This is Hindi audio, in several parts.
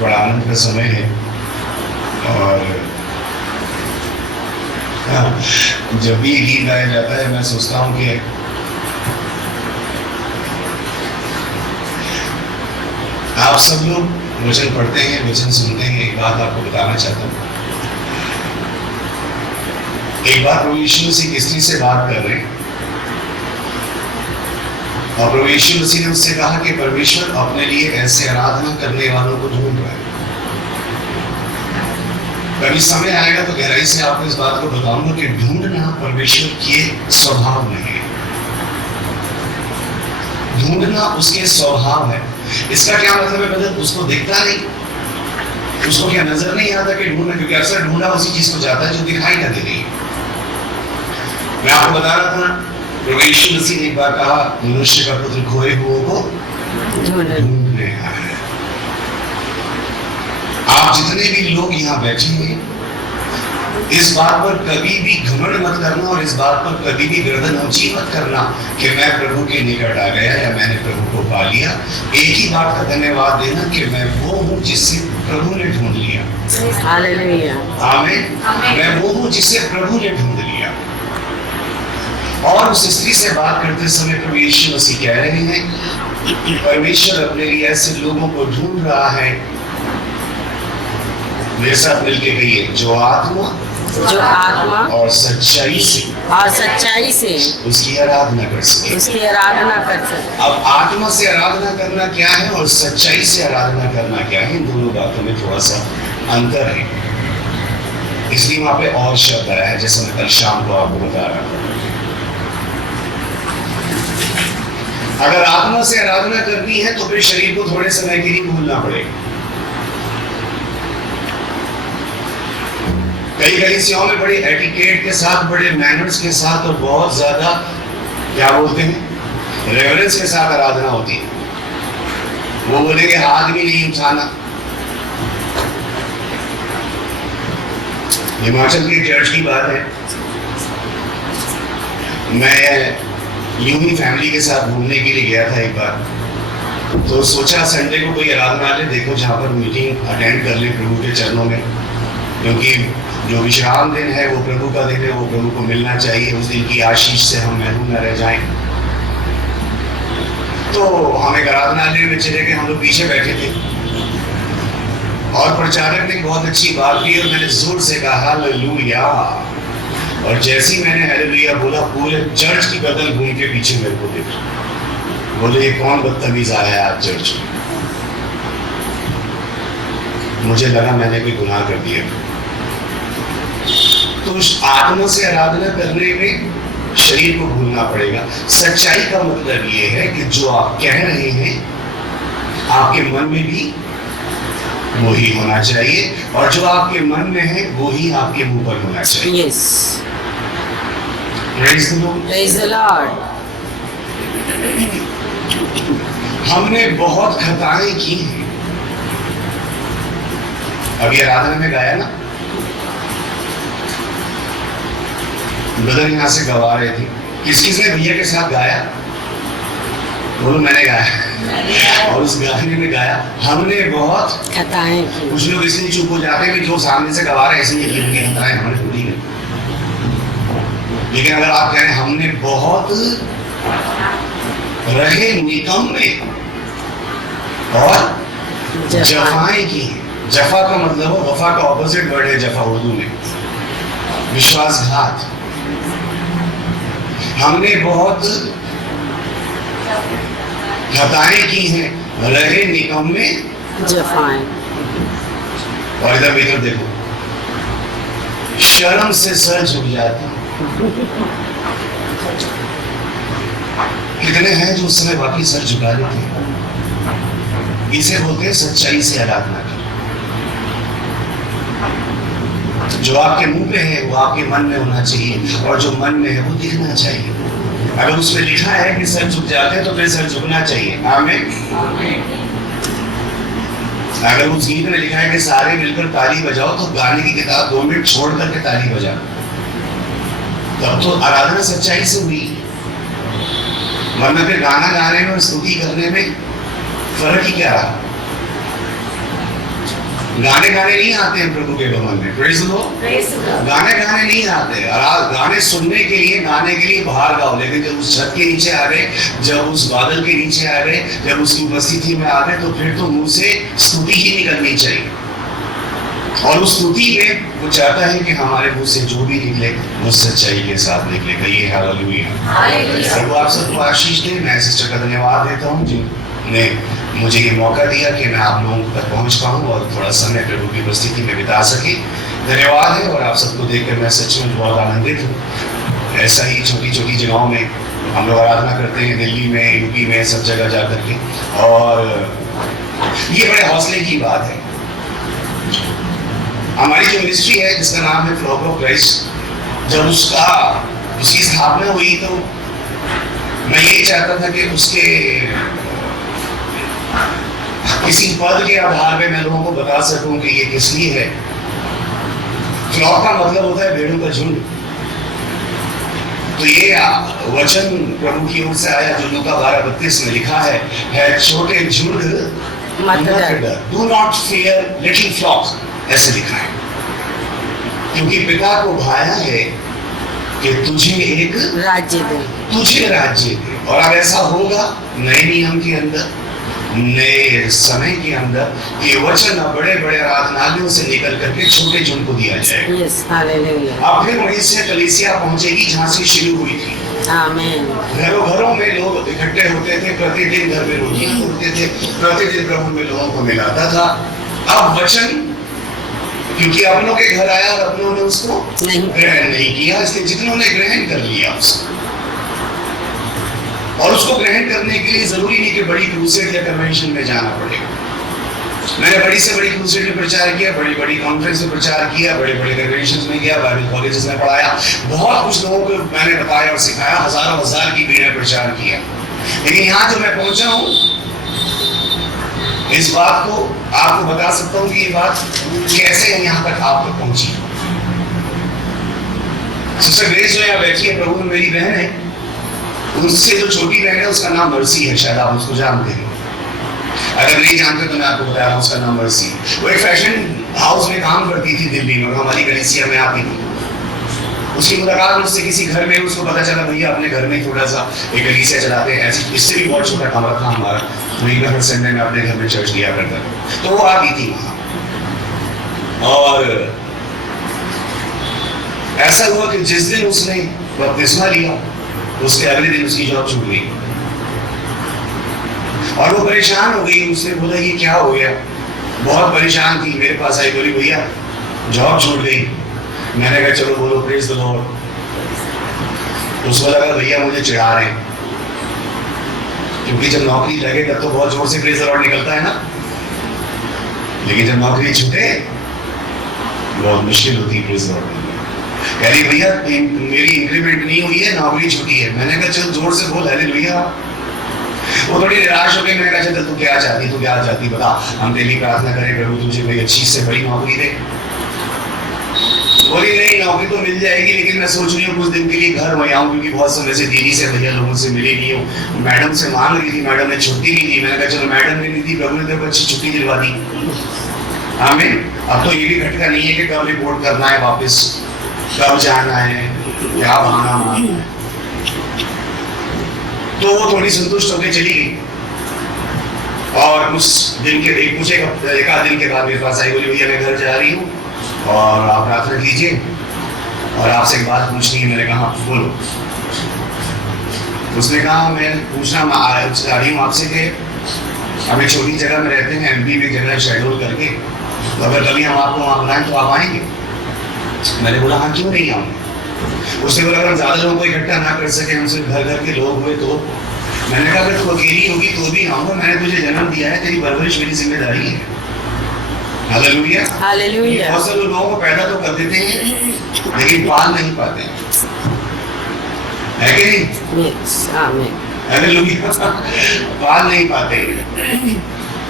बड़ा आनंद का समय है। और जब भी गीत गाया जाता है मैं सोचता हूँ कि आप सब लोग वचन पढ़ते हैं, वचन सुनते हैं। एक बात आपको बताना चाहता हूँ। एक बार प्रभु यीशु मसीह किसी से बात कर रहे हैं और प्रभु यीशु मसीह ने उससे कहा कि परमेश्वर अपने लिए ऐसे आराधना करने वालों को ढूंढ रहा है। कभी समय आएगा तो गहराई से आपको इस बात को बताऊंगा कि ढूंढना परमेश्वर के स्वभाव में है। ढूंढना उसके स्वभाव है। इसका क्या मतलब है? मतलब उसको दिखता नहीं, उसको क्या नजर नहीं आता कि ढूंढना, क्योंकि अक्सर ढूंढा उसी चीज को जाता है जो दिखाई ना दे रही। मैं आपको बता रहा था प्रभु यीशु मसीह ने एक बार कहा, मनुष्य का पुत्र खोए हुओं को ढूंढने आया है। आप जितने भी लोग यहाँ बैठे हैं, इस बात पर कभी भी घमंड मत करना और इस बात पर कभी भी गर्दन ऊंची मत करना कि मैं प्रभु के निकट आ गया या मैंने प्रभु को पा लिया। एक ही बात का धन्यवाद देना कि मैं वो हूँ जिससे प्रभु ने ढूंढ लिया। हालेलुया। आमीन। मैं वो हूँ जिसे प्रभु ने ढूंढ लिया। और उस स्त्री से बात करते समय प्रभु यीशु मसीह कह रहे हैं, परमेश्वर अपने लिए ऐसे लोगों को ढूंढ रहा है। मेरे साथ मिलके कहिए, जो आत्मा और सच्चाई से उसकी आराधना कर सके। अब आत्मा से आराधना करना क्या है और सच्चाई से आराधना करना क्या है, इन दोनों बातों में थोड़ा सा अंतर है। इसलिए वहां पे और शब्द आया है, जैसे मैं कल शाम को आपको बता रहा था। अगर आत्मा से आराधना करनी है तो फिर शरीर को थोड़े समय के लिए भूलना पड़ेगा। कई कलीसियाओं में बड़े एटिकेट के साथ, बड़े मैनर्स के साथ और बहुत ज्यादा क्या बोलते हैं, रेवरेंस के साथ आराधना होती है। वो बोलेंगे हाथ भी नहीं उठाना। हिमाचल की चर्च की बात है, मैं यूं ही फैमिली के साथ घूमने के लिए गया था एक बार। तो सोचा संडे को कोई आराधनालय देखो जहाँ पर मीटिंग अटेंड कर ले प्रभु के चरणों में, क्योंकि जो विश्राम दिन है वो प्रभु का दिन है, वो प्रभु को मिलना चाहिए। उस दिन की आशीष से हम महरूम न रह जाएं। तो हम एक आराधनालय में चले गए, हम लोग पीछे बैठे थे और प्रचारक ने बहुत अच्छी बात की और मैंने जोर से कहा हालेलुया। और जैसे ही मैंने हालेलुया बोला, पूरे चर्च की गर्दन घूम के पीछे मेरे को देखा। बोले ये कौन बदतमीज आया है आज चर्च में। मुझे लगा मैंने कोई गुनाह कर दिया। तो उस आत्मा से आराधना करने में शरीर को भूलना पड़ेगा। सच्चाई का मतलब ये है कि जो आप कह रहे हैं आपके मन में भी वो ही होना चाहिए, और जो आपके मन में है वो ही आपके मुंह पर होना चाहिए। Yes. Praise the Lord. Praise the Lord. हमने बहुत खताएं की हैं। अभी आराधना में गाया ना, ब्रदर यहाँ से गवा रहे थे, किसने भैया के साथ गाया? बोलो मैंने गाया। और उस गाने में गाया हमने बहुत खताएं की। कुछ लोग इसलिए चुप हो जाते हैं कि जो सामने से गवा रहे हैं इसलिए उनकी खताएं हमारी पूरी नहीं। लेकिन अगर आप कह रहे हैं हमने बहुत रहे निकम्मे और जफाएं की। जफा का मतलब हो, वफा का ऑपोजिट वर्ड है जफा उर्दू में, विश्वासघात। हमने बहुत खताएं की हैं, रहे निकम्मे जफाएं। और इधर भीतर देखो, शर्म से सर झुक जाता। कितने हैं जो उस समय वाकई सर झुका रहे थे। इसे बोलते हैं सच्चाई से आराधना कर। जो आपके मुंह पे है वो आपके मन में होना चाहिए, और जो मन में है वो दिखना चाहिए। अगर उसमें लिखा है कि सर झुक जाते हैं तो फिर सर झुकना चाहिए। आमीन। अगर उस गीत में लिखा है कि सारे मिलकर ताली बजाओ, तो गाने की किताब 2 मिनट छोड़ करके ताली बजाओ, तब तो आराधना सच्चाई से हुई। वरना फिर गाना गाने में और स्तुति करने में फर्क ही क्या रहा। गाने गाने नहीं आते हैं प्रभु के भवन में, प्रेज़ द लॉर्ड। गाने गाने नहीं आते, और गाने सुनने के लिए, गाने के लिए बाहर गाओ, लेकिन जब उस छत के नीचे आ गए, जब उस बादल के नीचे आ गए, जब उसकी उपस्थिति में आ गए, तो फिर तो मुंह से स्तुति ही निकलनी चाहिए। और उस स्तुति में वो चाहता है कि हमारे मुंह से जो भी निकले वो सच्चाई के साथ निकले। कहिए हालेलुया। प्रभु आप सबको आशीष दे। मैं सिस्टर का धन्यवाद देता हूँ जिन्होंने मुझे ये मौका दिया कि मैं आप लोगों तक पहुंच पाऊं और थोड़ा समय प्रभु की उपस्थिति में बिता सके। धन्यवाद है। और आप सबको देखकर मैं सचमुच बहुत आनंदित हूँ। ऐसा ही छोटी छोटी जगहों में हम लोग आराधना करते हैं, दिल्ली में, यूपी में, सब जगह जा करके, और ये बड़े हौसले की बात है। हमारी जो मिनिस्ट्री है जिसका नाम है फ्लॉक ऑफ क्राइस्ट, जब उसकी स्थापना हुई तो मैं यही चाहता था कि उसके किसी पद के आधार पे मैं लोगों को बता सकूं कि ये किस लिए है। फ्लॉक का मतलब होता है भेड़ों का झुंड। तो ये वचन प्रभु की ओर से आया जो लूका 12:32 में लिखा है छोटे झुंड मत डर, do not fear little flock, ऐसे लिखा है। क्योंकि पिता को भाया है कि तुझे एक राज्य दे, और अब ऐसा होगा नए नियम के अंदर, नए समय के अंदर, ये वचन बड़े बड़े आराधनालयों से निकल करके छोटे झुंड को दिया जाएगा। Yes, hallelujah. अब फिर वहीं से कलीसिया पहुंचेगी जहां से शुरू हुई थी। आमीन। घरों घरों में लोग इकट्ठे होते थे, प्रतिदिन घर में रोटियां होते थे, प्रतिदिन प्रभु में लोगों को मिलाता था। अब वचन क्योंकि अपनों के घर आया और अपनों ने उसको ग्रहण नहीं किया, इसलिए जितनों ने ग्रहण कर लिया उसको, और उसको ग्रहण करने के लिए जरूरी नहीं कि बड़ी क्रूसेड या कन्वेंशन में जाना पड़ेगा। मैंने बड़ी से बड़ी क्रूसेड में प्रचार किया, बड़ी बड़ी कॉन्फ्रेंस में प्रचार किया, बड़े बड़े कन्वेंशन में गया, बाइबल कॉलेजेस में पढ़ाया, बहुत कुछ लोगों को मैंने बताया और सिखाया, हजारों हजार की भीड़ में प्रचार किया। लेकिन यहाँ जो मैं पहुंचा हूँ, इस बात को आपको बता सकता हूँ कि ये बात कैसे यहाँ तक आप तक पहुंची। सिस्टर ग्रेस जो यहाँ बैठी है, प्रभु में मेरी बहन है, उससे जो छोटी बहन है उसका नाम मर्सी है, शायद आप उसको जानते हैं। अगर नहीं जानते तो मैं आपको बता रहा हूँ, उसका नाम मर्सी। वो एक फैशन हाउस में काम करती थी दिल्ली में, हमारी कलीसिया में आती थी। उसकी मुलाकात मुझसे किसी घर में, उसको पता चला भैया अपने घर में थोड़ा सा एक कलीसिया चलाते हैं, ऐसी इससे भी बहुत छोटा कमरा था हमारा, वहीं पर हर संडे में अपने घर में चर्च लिया करता था। तो वो आती थी वहाँ, और ऐसा हुआ कि जिस दिन उसने बपतिस्मा लिया उसके अगले दिन उसकी जॉब छूट गई और वो परेशान हो गई। उसने बोला ये क्या हो गया, बहुत परेशान थी, मेरे पास आई, बोली भैया जॉब छूट गई। मैंने कहा चलो बोलो प्रेज़ द लॉर्ड। उसको लगा भैया मुझे चिढ़ा रहे हैं, क्योंकि जब नौकरी लगे तब तो बहुत जोर से प्रेज़ द लॉर्ड निकलता है ना, लेकिन जब नौकरी छूटे बहुत मुश्किल होती है प्रेज़ द लॉर्ड। कह रही भैया मेरी इंक्रीमेंट नहीं हुई है, नौकरी छूटी है। मैंने कहा चल जोर से बोल हालेलुया। वो थोड़ी निराश हो गई। मैंने कहा चल तू क्या चाहती बता, हम डेली प्रार्थना करें प्रभु तुझे कोई अच्छी से बड़ी नौकरी दे। बोली नहीं नौकरी तो मिल जाएगी, लेकिन मैं सोच रही हूँ कुछ दिन के लिए घर वहीं आऊँ, क्योंकि बहुत समय से दीदी से भैया लोगों से मिली नहीं हूँ। मैडम से मांग रही थी, मैडम ने छुट्टी नहीं दी। मैंने कहा चलो मैडम ने नहीं दी, प्रभु ने तेरे को अच्छी छुट्टी दिलवा दी। आमीन। अब तो ये भी खटका नहीं है कि कब रिपोर्ट करना है वापस, कब जाना है, क्या बहाना मारना है। तो वो थोड़ी संतुष्ट होकर चली गई और कुछ एक आध दिन के बाद मेरे पास आई, बोली भैया मैं घर जा रही हूँ और आप प्रार्थना कीजिए और आपसे एक बात पूछनी है। मैंने कहा बोलो। उसने कहा मैं पूछना चाह रही हूँ आपसे कि हम एक छोटी जगह में रहते हैं, एमपी में जगह शेड्यूल करके, तो अगर कभी हम आपको वहाँ बुलाएं तो आप आएंगे? मैंने बोला हाँ क्यों नहीं आऊँगा। उसने बोला अगर हम ज़्यादा लोगों को इकट्ठा ना कर सके, हमसे घर घर के लोग हुए तो। मैंने कहा अगर तू अकेली होगी तो भी आऊँगा, मैंने तुझे जन्म दिया है, तेरी परवरिश मेरी जिम्मेदारी है। हालेलुया। हालेलुया। बहुत सारे लोगों को पैदा तो कर देते हैं लेकिन पाल नहीं पाते हैं, है कि नहीं? हालेलुया। पाल नहीं पाते,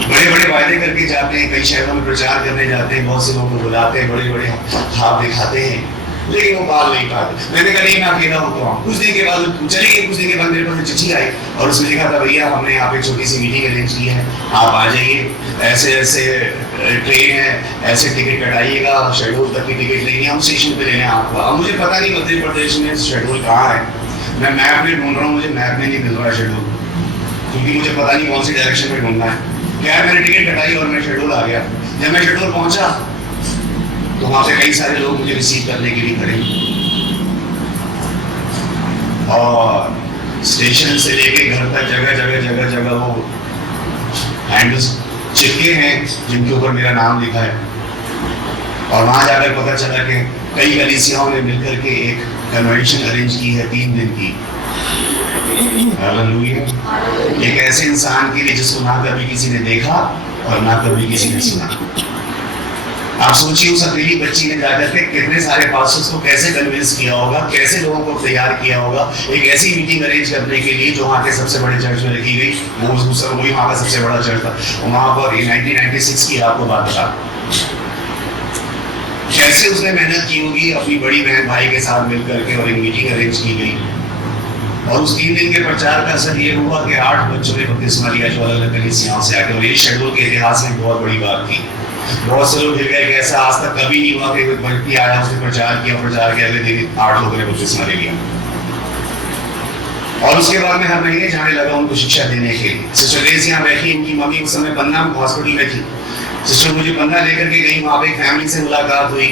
बड़े बड़े वायदे करके जाते हैं, कई शहरों में प्रचार करने जाते हैं, बहुत से लोगों को बुलाते हैं, बड़े बड़े हाथ दिखाते हैं, लेकिन वो बाल नहीं काटे। मैंने कहा नहीं मैं अकेला होता हूँ। कुछ दिन के बाद चले गए, कुछ दिन के बाद मेरे पास चिट्ठी आई और उसमें लिखा था भैया हमने यहाँ पे छोटी सी मीटिंग अरेंज की है, आप आ जाइए, ऐसे ऐसे ट्रेन है, ऐसे टिकट कटाइएगा, शेड्यूल तक की टिकट लेंगे हम, स्टेशन पे लेने आपको। अब मुझे पता नहीं मध्य प्रदेश में शेड्यूल कहाँ है, मैं मैप में ढूंढ रहा हूँ, मुझे मैप में नहीं मिल रहा है शेड्यूल, क्योंकि मुझे पता नहीं कौन सी डायरेक्शन में ढूंढना है। क्या मैंने टिकट कटाई और मैं शेड्यूल आ गया। जब मैं शेड्यूल पहुंचा तो वहां पे कई सारे लोग मुझे रिसीव करने के लिए खड़े, और स्टेशन से लेके घर तक जगह जगह जगह जगह वो हैंडल्स चिपके हैं जिनके ऊपर मेरा नाम लिखा है। और वहां जाकर पता चला कि कई कलीसियाओं ने मिलकर के एक कन्वेंशन अरेंज की है 3 दिन की। हालेलुया। एक ऐसे इंसान के लिए जिसको ना कभी किसी ने देखा और ना कभी किसी ने सुना। आप सोचिए उस अकेली बच्ची ने जाकर के कितने सारे पास्टर्स को कैसे कन्विंस किया होगा, कैसे लोगों को तैयार किया होगा एक ऐसी मीटिंग अरेंज करने के लिए जो वहाँ के सबसे बड़े चर्च में रखी गई। वही वहाँ का सबसे बड़ा चर्च था। वहाँ पर 1996 की आपको बात बता, कैसे उसने मेहनत की होगी अपनी बड़ी बहन भाई के साथ मिलकर के और एक मीटिंग अरेंज की गई। और उस 3 दिन के प्रचार का असर ये हुआ कि 8 बच्चों ने बपतिस्मा लिया जो अलग अलग कलीसियाओं से आके, और ये शेड्यूल के इतिहास में बहुत बड़ी बात थी। बहुत से लोग हिल गए कि ऐसा आज तक कभी नहीं हुआ कि कोई व्यक्ति आया उसने प्रचार किया अगले दिन 8 लोगों ने बपतिस्मा ले लिया। और उसके बाद में हर महीने जाने लगा उनको शिक्षा देने के लिए। सिस्टर ग्रेस यहाँ बैठी, इनकी मम्मी उस समय पन्ना हॉस्पिटल में थी। सिस्टर मुझे पन्ना लेकर के गई, वहाँ पे एक फैमिली से मुलाकात हुई,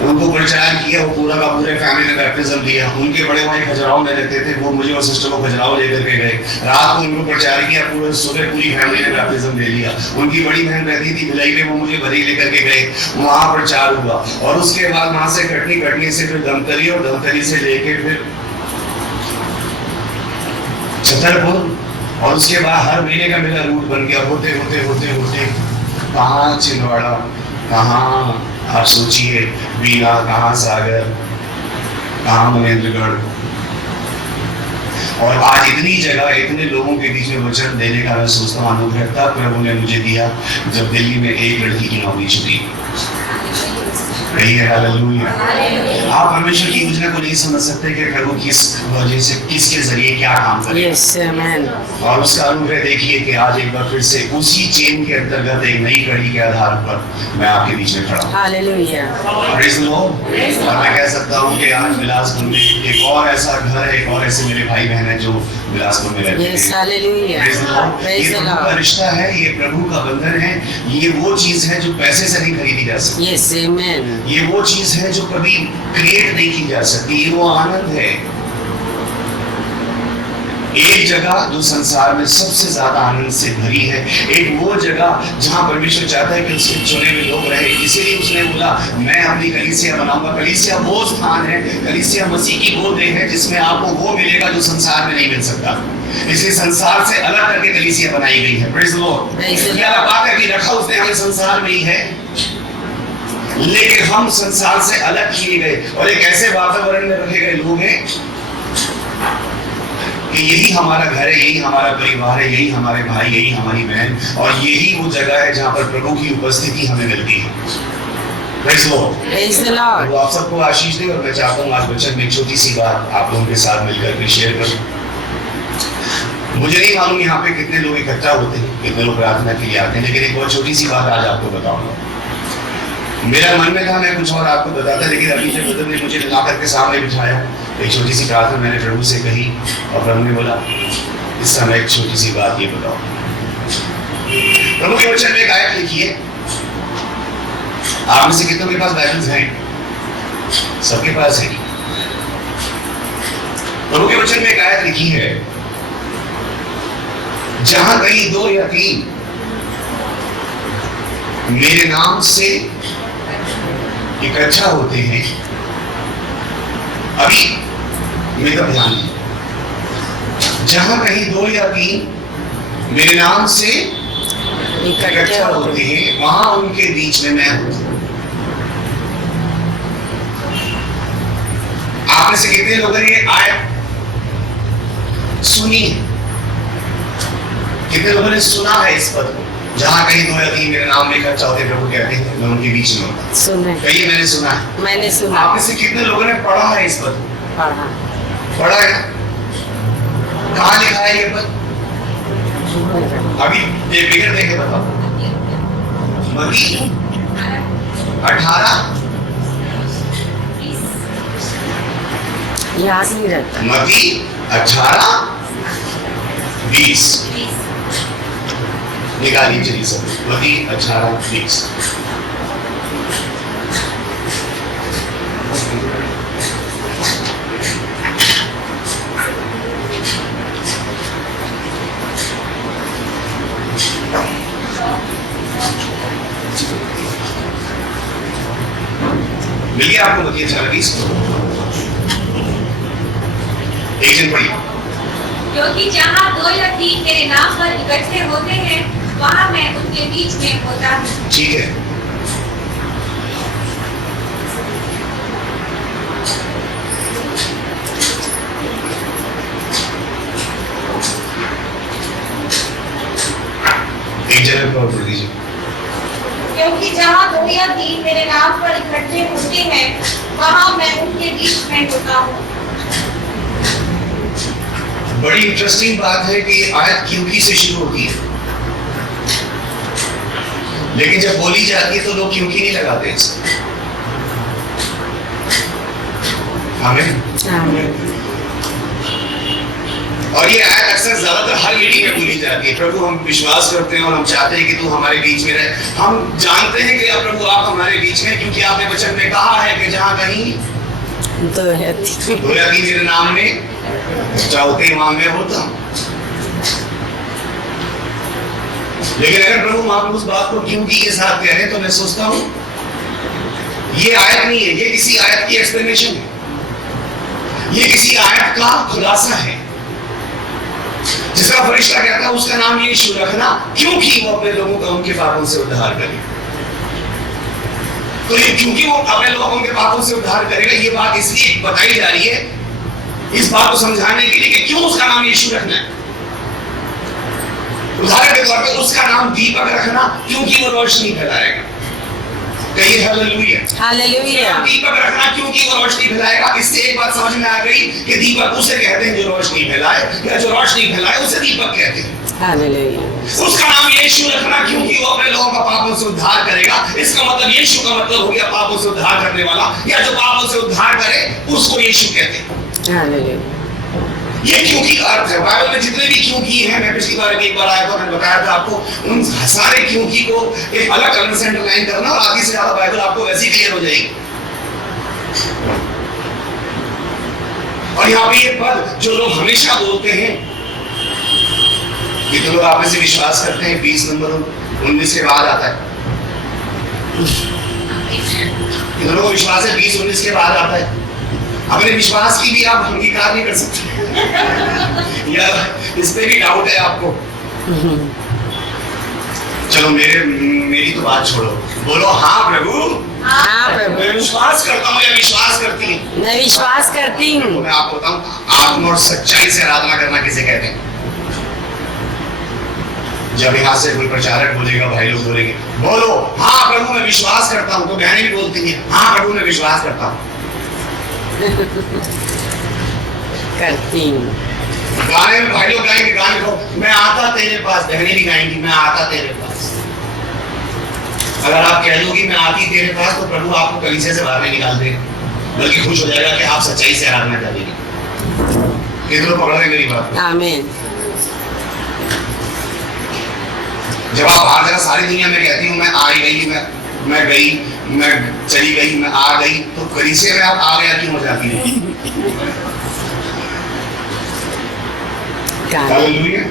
उनको प्रचार किया, वो पूरा का पूरे फैमिली ने बैप्टिज्म लिया। उनके बड़े भाई खजुराहो में रहते थे, वो मुझे और सिस्टर को खजुराहो लेकर के गए। रात को उनको प्रचार किया, पूरे सुबह पूरी फैमिली ने बैप्टिज्म ले लिया। उनकी बड़ी बहन रहती थी भिलाई में, वो मुझे भरी लेकर के गए, वहाँ प्रचार हुआ। और उसके बाद वहाँ से कटनी से फिर धमतरी, और धमतरी से लेके फिर छतरपुर, और उसके बाद हर महीने का मेरा रूट बन गया। होते होते होते होते कहाँ छिंदवाड़ा, कहाँ आप सोचिए बीना, कहाँ सागर, कहाँ महेंद्रगढ़, और आज इतनी जगह इतने लोगों के बीच में वचन देने का मैं सोचता हूँ अनुग्रह तब प्रभु ने मुझे दिया जब दिल्ली में एक लड़की की नौकरी छुटी। हालेलुया। आप परमेश्वर की योजना को नहीं समझ सकते कि प्रभु किस वजह से किसके जरिए क्या काम करे। Yes, amen. और उसका अनुग्रह देखिए कि आज एक बार फिर से उसी चेन के अंतर्गत एक नई कड़ी के आधार पर मैं आपके बीच में खड़ा हूँ। हालेलुया। Praise the Lord. और मैं कह सकता हूँ कि आज बिलासपुर में एक और ऐसा घर है, एक और ऐसे मेरे भाई बहन है जो बिलासपुर में रहते हैं। Yes, hallelujah. ये प्रभु का रिश्ता है, ये प्रभु का बंधन है। ये वो चीज है जो पैसे से नहीं खरीदी जा सकती। Yes, amen. ये वो चीज है जो कभी क्रिएट नहीं की जा सकती। ये वो आनंद है। एक जगह जो संसार में सबसे ज्यादा आनंद से भरी है, एक वो जगह जहां परमेश्वर चाहता है कि उसके चुने हुए लोग रहे। इसीलिए उसने बोला मैं अपनी कलीसिया बनाऊंगा। कलीसिया वो स्थान है, कलीसिया मसीह की वो देह है जिसमें आपको वो मिलेगा जो संसार में नहीं मिल सकता। इसलिए संसार से अलग करके कलीसिया बनाई गई है। Praise the Lord. क्या बात है कि रखा उसने हमें संसार में ही है, लेकिन हम संसार से अलग किए गए और एक ऐसे वातावरण में रखे गए लोग हैं कि यही हमारा घर है, यही हमारा परिवार है, यही हमारे भाई, यही हमारी बहन, और यही वो जगह है जहां पर प्रभु की उपस्थिति हमें मिलती है। Praise the Lord. Praise the Lord. वो आप सबको आशीष दे। और मैं चाहता हूँ आज वचन में एक छोटी सी बात आप लोगों के साथ मिलकर के शेयर करूं। मुझे नहीं मालूम यहाँ पे कितने लोग इकट्ठा होते हैं, कितने लोग प्रार्थना के लिए आते हैं, लेकिन एक बहुत छोटी सी बात आज आपको बताऊंगा। मेरा मन में था मैं कुछ और आपको बताता, लेकिन अभी जब ब्रदर ने मुझे ला करके सामने बिठाया, एक छोटी सी प्रार्थना मैंने प्रभु से कही और प्रभु ने बोला इस समय एक छोटी सी बात ये बताओ। प्रभु के वचन में एक आयत लिखी है। आप में से कितनों के पास बाइबल्स हैं? सबके पास है। प्रभु के वचन में एक आयत लिखी है, जहां कहीं 2 या 3 मेरे नाम से इकट्ठा होते हैं। अभी मेरा ध्यान है, जहां कहीं 2 या 3 मेरे नाम से इकट्ठा होते हैं, वहां उनके बीच में मैं हूं। आप में से कितने लोगों ने आयत सुनी है? कितने लोगों ने सुना है इस पद को? जहाँ कहीं 2 या 3 मेरे नाम में इकट्ठा होते प्रभु कहते हैं मैं उनके बीच में होता। सुने, कहिए मैंने सुना है। मैंने सुना, आप में से कितने लोगों ने पढ़ा है इस पद? पढ़ा है? कहाँ लिखा है ये पद? अभी ये फिगर देखे बताओ। मत्ती 18 याद नहीं रहता। मत्ती 18:20 निकालिए चलिए सब। मत्ती 18:20 मिल गया आपको? मत्ती 18:20 एक जन पढ़िए। क्योंकि जहाँ 2 या 3 मेरे नाम पर इकट्ठे होते हैं वहाँ मैं उनके बीच में होता हूँ। ठीक है। एक जन को बोल दीजिए। क्योंकि जहाँ 2 या 3 मेरे नाम पर इकट्ठे होते हैं वहाँ मैं उनके बीच में होता हूँ। बड़ी इंटरेस्टिंग बात है कि आयत क्योंकि से शुरू होती है, लेकिन जब बोली जाती है तो लोग क्योंकि नहीं लगाते इसको। आमीन। और ये आयत अक्सर ज्यादातर हर मीटिंग में बोली जाती है। प्रभु हम विश्वास करते हैं और हम चाहते हैं कि तू हमारे बीच में रहे। हम जानते हैं कि प्रभु आप हमारे बीच में, क्योंकि आपने वचन में कहा है कि जहाँ कहीं 2 या 3 मेरे नाम में चाहते वहां मैं होता हूं। लेकिन अगर प्रभु आप उस बात को क्योंकि के साथ कह रहे हैं तो मैं सोचता हूं ये आयत नहीं है, ये किसी आयत की एक्सप्लेनेशन है, ये किसी आयत का खुलासा है जिसका फरिश्ता कहता है उसका नाम यीशु रखना क्योंकि वो अपने लोगों का उनके पापों से उद्धार करे। तो ये क्योंकि वो अपने लोगों के पापों से उद्धार करेगा, ये बात इसलिए बताई जा रही है इस बात को समझाने के लिए कि क्यों उसका नाम यीशु रखना है। उदाहरण के तौर पे उसका नाम दीपक रखना क्योंकि वो रोशनी फैलाएगा। कहिए हालेलुया। हालेलुया। दीपक रखना क्योंकि वो रोशनी फैलाएगा। इससे एक बात समझ में आ गई कि दीपक उसे कहते हैं जो रोशनी फैलाए, या जो रोशनी फैलाए उसे दीपक कहते हैं। हालेलुया। उसका नाम यीशु रखना क्योंकि वो अपने लोगों का पापों से उद्धार करेगा। इसका मतलब यीशु का मतलब हो गया पापों से उद्धार करने वाला, या जो पापों से उद्धार करे उसको यीशु कहते हैं। हालेलुया। ये क्योंकि का अर्थ है। बाइबल में जितने भी क्योंकि हैं, मैं पिछली बार एक बार आया था, मैंने बताया था आपको, उन सारे क्योंकि को एक अलग कलर से अंडरलाइन करना और आधी से ज्यादा बाइबल आपको वैसे ही क्लियर हो जाएगी। और यहाँ पे ये पद जो लोग हमेशा बोलते हैं, ये तो लोग आप में से विश्वास करते हैं 20 नंबर 19 के बाद आता है। ये लोगों को विश्वास है 20-19 के बाद आता है। अपने विश्वास की भी आप अंगीकार नहीं कर सकते या इस पे भी डाउट है आपको। चलो मेरी तो बात छोड़ो, बोलो हाँ प्रभु। हाँ प्रभु। मैं विश्वास करता हूँ या विश्वास करती हूँ? मैं विश्वास करती हूँ। तो मैं आपको बताऊँ आत्मा और सच्चाई से आराधना करना किसे कहते हैं? जब यहाँ से कोई प्रचारक बोलेगा, भाई लोग बोलेंगे बोलो हाँ प्रभु मैं विश्वास करता हूँ, तो बहनें भी बोलती हैं हाँ प्रभु मैं विश्वास करता हूँ। करती हूँ। गाने में भाई लोग गाएंगे गाने को मैं आता तेरे पास, बहनें भी गाएंगी मैं आता तेरे पास। अगर आप कह दोगी मैं आती तेरे पास तो प्रभु आपको कलीसिया से बाहर नहीं निकाल देगा, बल्कि खुश हो जाएगा कि आप सच्चाई से आराधना करेंगे। ये तो पकड़ रहे मेरी बात। आमीन। जब आप बाहर जगह सारी दुनिया में कहती हूँ मैं आई गई, मैं गई, मैं चली गई, मैं आ गई, तो कलीसिया में आप आ गया क्यों हो जाती है? हालेलुया।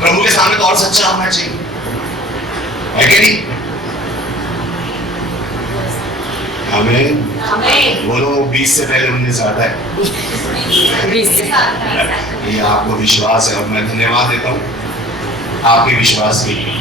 प्रभु के सामने तो और सच्चा होना चाहिए, है कि नहीं? आमीन। बोलो 20 से पहले 19 आता है। 20 ये आपको विश्वास है और मैं धन्यवाद देता हूँ आपके विश्वास के लिए।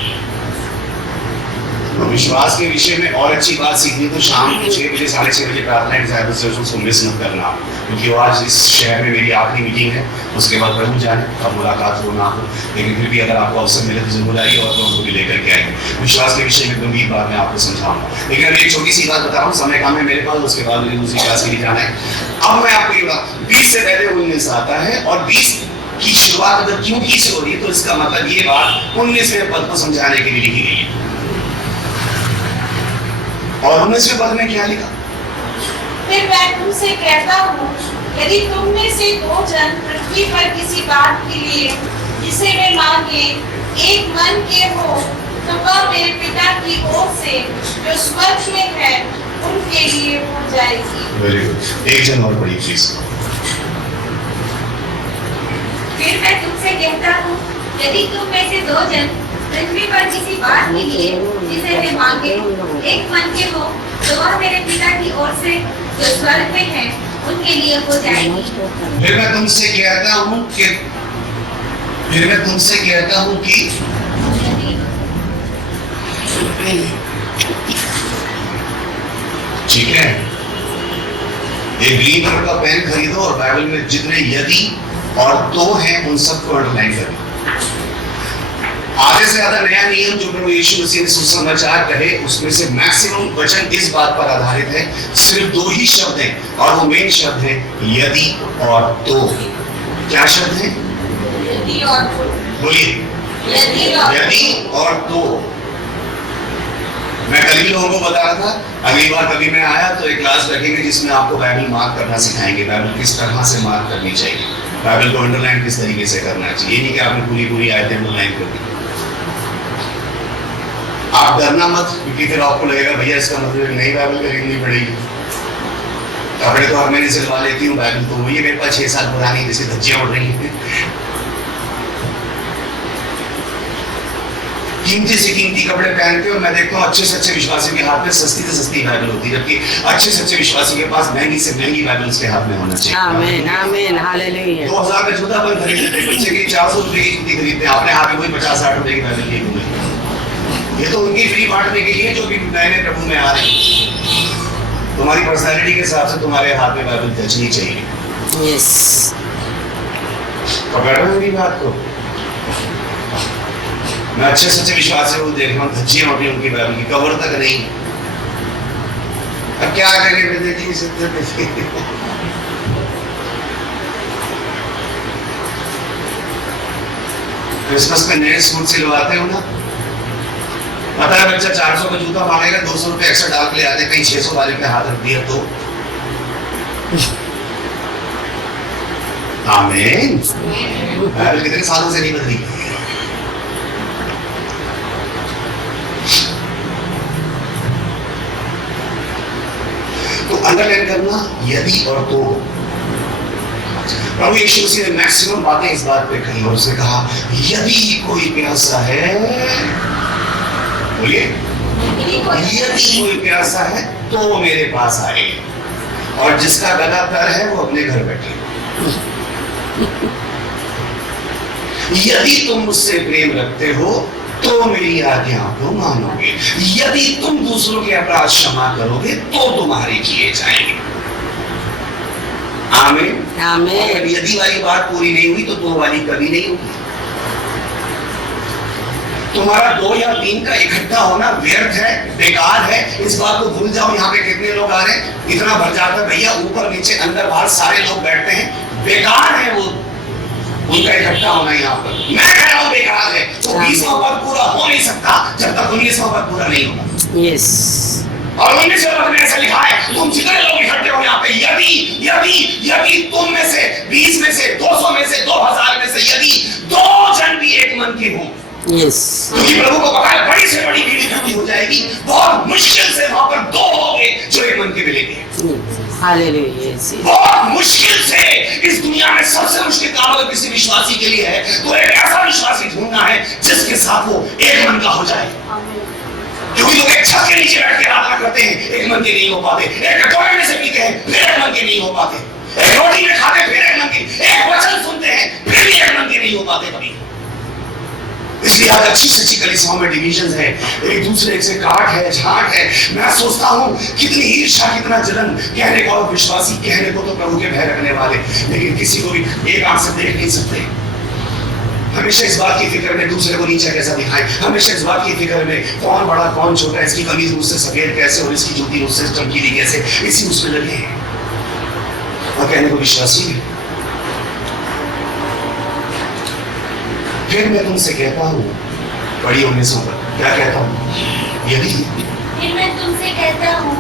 तो विश्वास के विषय में और अच्छी बात सीखनी तो शाम को 6 बजे 6:30 बजे प्रार्थना डिसाइबल सेशंस को मिस मत करना, क्योंकि आज इस शहर में मेरी आखिरी मीटिंग है। उसके बाद प्रभु जाने कब मुलाकात हो ना हो, लेकिन फिर भी अगर आपको अवसर मिले तो जरूर आइए और लोगों को भी लेकर के आइए। विश्वास के विषय में गंभीर बात मैं आपको समझाऊंगा, लेकिन अभी एक छोटी सी बात बता रहा हूँ, समय कम है मेरे पास, उसके बाद मुझे दूसरी क्लास के लिए जाना है। अब मैं आपको ये बात 20 से पहले 19 आता है, और 20 की शुरुआत अगर क्यों की से हो रही है तो इसका मतलब ये बात 19वें पद को समझाने के लिए लिखी गई है। और 19वें पद में क्या लिखा? फिर मैं तुमसे कहता हूँ, यदि तुम में से 2 जन पृथ्वी पर किसी बात के लिए जिसे वे मांगे एक मन के हो, तो वह मेरे पिता की ओर से जो स्वर्ग में है उनके लिए हो जाएगी। वेरी गुड, एक जन और पढ़िए प्लीज। फिर मैं तुमसे कहता हूँ, यदि तुम में से 2 जन पृथ्वी पर किसी बात के लिए जिसे वे मांगे एक मन के हो, तो वह मेरे पिता की ओर से जो स्वर्ग में है उनके लिए हो जाएगी। फिर मैं तुमसे कहता हूँ कि ठीक है, एक ग्रीन कलर का पेन खरीदो और बाइबल में जितने यदि और तो हैं उन सबको अंडरलाइन करो। आधे से ज्यादा नया नियम जो प्रभु यीशु मसीह ने सुसमाचार कहे उसमें से मैक्सिमम वचन इस बात पर आधारित है, सिर्फ 2 ही शब्द हैं और वो मेन शब्द है यदि और तो। क्या शब्द है? यदि और तो। बोलिए, यदि और तो। मैं कल भी लोगों को बता रहा था, अगली बार कभी मैं आया तो एक क्लास रखेंगे जिसमें आपको बाइबल मार्क करना सिखाएंगे, बाइबल किस तरह से मार्क करनी चाहिए, बाइबल को अंडरलाइन किस तरीके से करना चाहिए। ये नहीं कि आपने पूरी आयतें अंडरलाइन कर दी। आप डरना मत, क्योंकि फिर आपको लगेगा भैया इसका मतलब नई बाइबल खरीदनी पड़ेगी। कपड़े तो हर महीने सिलवा लेती हूँ, बाइबल तो वही है मेरे पास 6 साल पुरानी, जिसकी धज्जियां उड़ रही हैं। कीमती से कीमती कपड़े पहनते हो, मैं देखता हूँ अच्छे से अच्छे विश्वासियों के हाथ में सस्ती से सस्ती बाइबल होती है, जबकि अच्छे से अच्छे विश्वासियों के पास महंगी से महंगी बाइबल उसके हाथ में होना चाहिए। आमीन आमीन हालेलुया। 2000 का जूता पर खरीदते हैं, बच्चे की 400 रुपए की जूती खरीदते हैं, अपने हाथ में वही 50-60 रुपए की बाइबल लिए घूमे। ये तो उनकी फ्री बांटने के लिए जो भी नए प्रभु में आ रहे हैं। तुम्हारी पर्सनैलिटी के हिसाब से तुम्हारे हाथ में बाइबल जचनी चाहिए। यस, पकड़ रहे हो मेरी बात को? मैं अच्छे सच्चे विश्वासी को देख रहा हूँ, धज्जियां होती हैं उनकी बाइबल की, कवर तक नहीं। अब क्या करेंगे? क्रिसमस में नए सूट सिलवाते हो ना, पता है बच्चा 400 का जूता मांगेगा, 200 रुपए एक्स्ट्रा डाल के ले आते, कहीं 600 वाले पे हाथ रख दिया तो। आमीन। बाइबल कितने सालों से नहीं बदली। तो अंडरलाइन करना यदि और तो। प्रभु यीशु मसीह ने मैक्सिमम बातें इस बात पे कही और उसने कहा यदि कोई प्यासा है, बोलिए, यदि कोई प्यासा है तो मेरे पास आए, और जिसका गला तर है वो अपने घर बैठे। यदि तुम मुझसे प्रेम रखते हो तो मेरी आज्ञा को मानोगे, यदि तुम दूसरों के अपराध क्षमा करोगे तो तुम्हारे किए जाएंगे। आमीन आमीन। यदि वाली बात पूरी नहीं हुई तो 2 वाली कभी नहीं होगी। तुम्हारा 2 या 3 का इकट्ठा होना व्यर्थ है, बेकार है, इस बात को भूल जाओ। यहाँ पे कितने लोग आ रहे हैं, इतना भर जाता है भैया, ऊपर नीचे अंदर बाहर सारे लोग बैठते हैं, बेकार है वो उनका इकट्ठा होना यहाँ पर। मैं कह रहा हूँ बेकार है। तो 20वां पद पूरा हो नहीं सकता जब तक 19वां पद पूरा नहीं होगा। यस, और 19वें पद में ऐसा लिखा है, तुम जितने लोग इकट्ठे हो यहाँ पे, यदि तुम में से 20 में से 200 में से 2000 में से यदि 2 जन भी एक मन के हों, यस, क्योंकि प्रभु को पता है बड़ी से बड़ी भीड़ इकट्ठी हो जाएगी, बहुत मुश्किल से वहां पर 2 होंगे जो एक मन के मिलेंगे। हालेलुया। बहुत मुश्किल से, इस दुनिया में सबसे मुश्किल काम अगर किसी विश्वासी के लिए है तो एक ऐसा विश्वासी ढूंढना है जिसके साथ वो एक मन का हो जाए। क्योंकि लोग एक छत के नीचे बैठ के प्रार्थना करते हैं, एक मन के नहीं हो पाते, एक कटोरे में से पीते हैं फिर एक मन के नहीं हो पाते, एक रोटी में खाते फिर एक मन के, एक वचन सुनते हैं फिर भी एक मन के नहीं हो पाते। कभी इसलिए आज अच्छी से अच्छी कलीसियाओं में डिवीजन है, एक दूसरे से काट है, झांट है। मैं सोचता हूँ कितनी ईर्ष्या, कितना जलन, कहने को और विश्वासी कहने को तो प्रभु के भय रखने वाले, लेकिन किसी को भी एक आंख से देख नहीं सकते। हमेशा इस बात की फिक्र में दूसरे को नीचा कैसा दिखाएं, हमेशा इस बात की फिक्र में कौन बड़ा कौन छोटा, इसकी कमीज मुझसे सफेद कैसे और इसकी जूती मुझसे चमकीली कैसे, इसी उसमें लगे हैं और कहने को विश्वासी है। फिर मैं तुमसे कहता हूँ, बड़ी होने से ऊपर क्या कहता हूँ, यदि फिर मैं तुमसे कहता हूँ,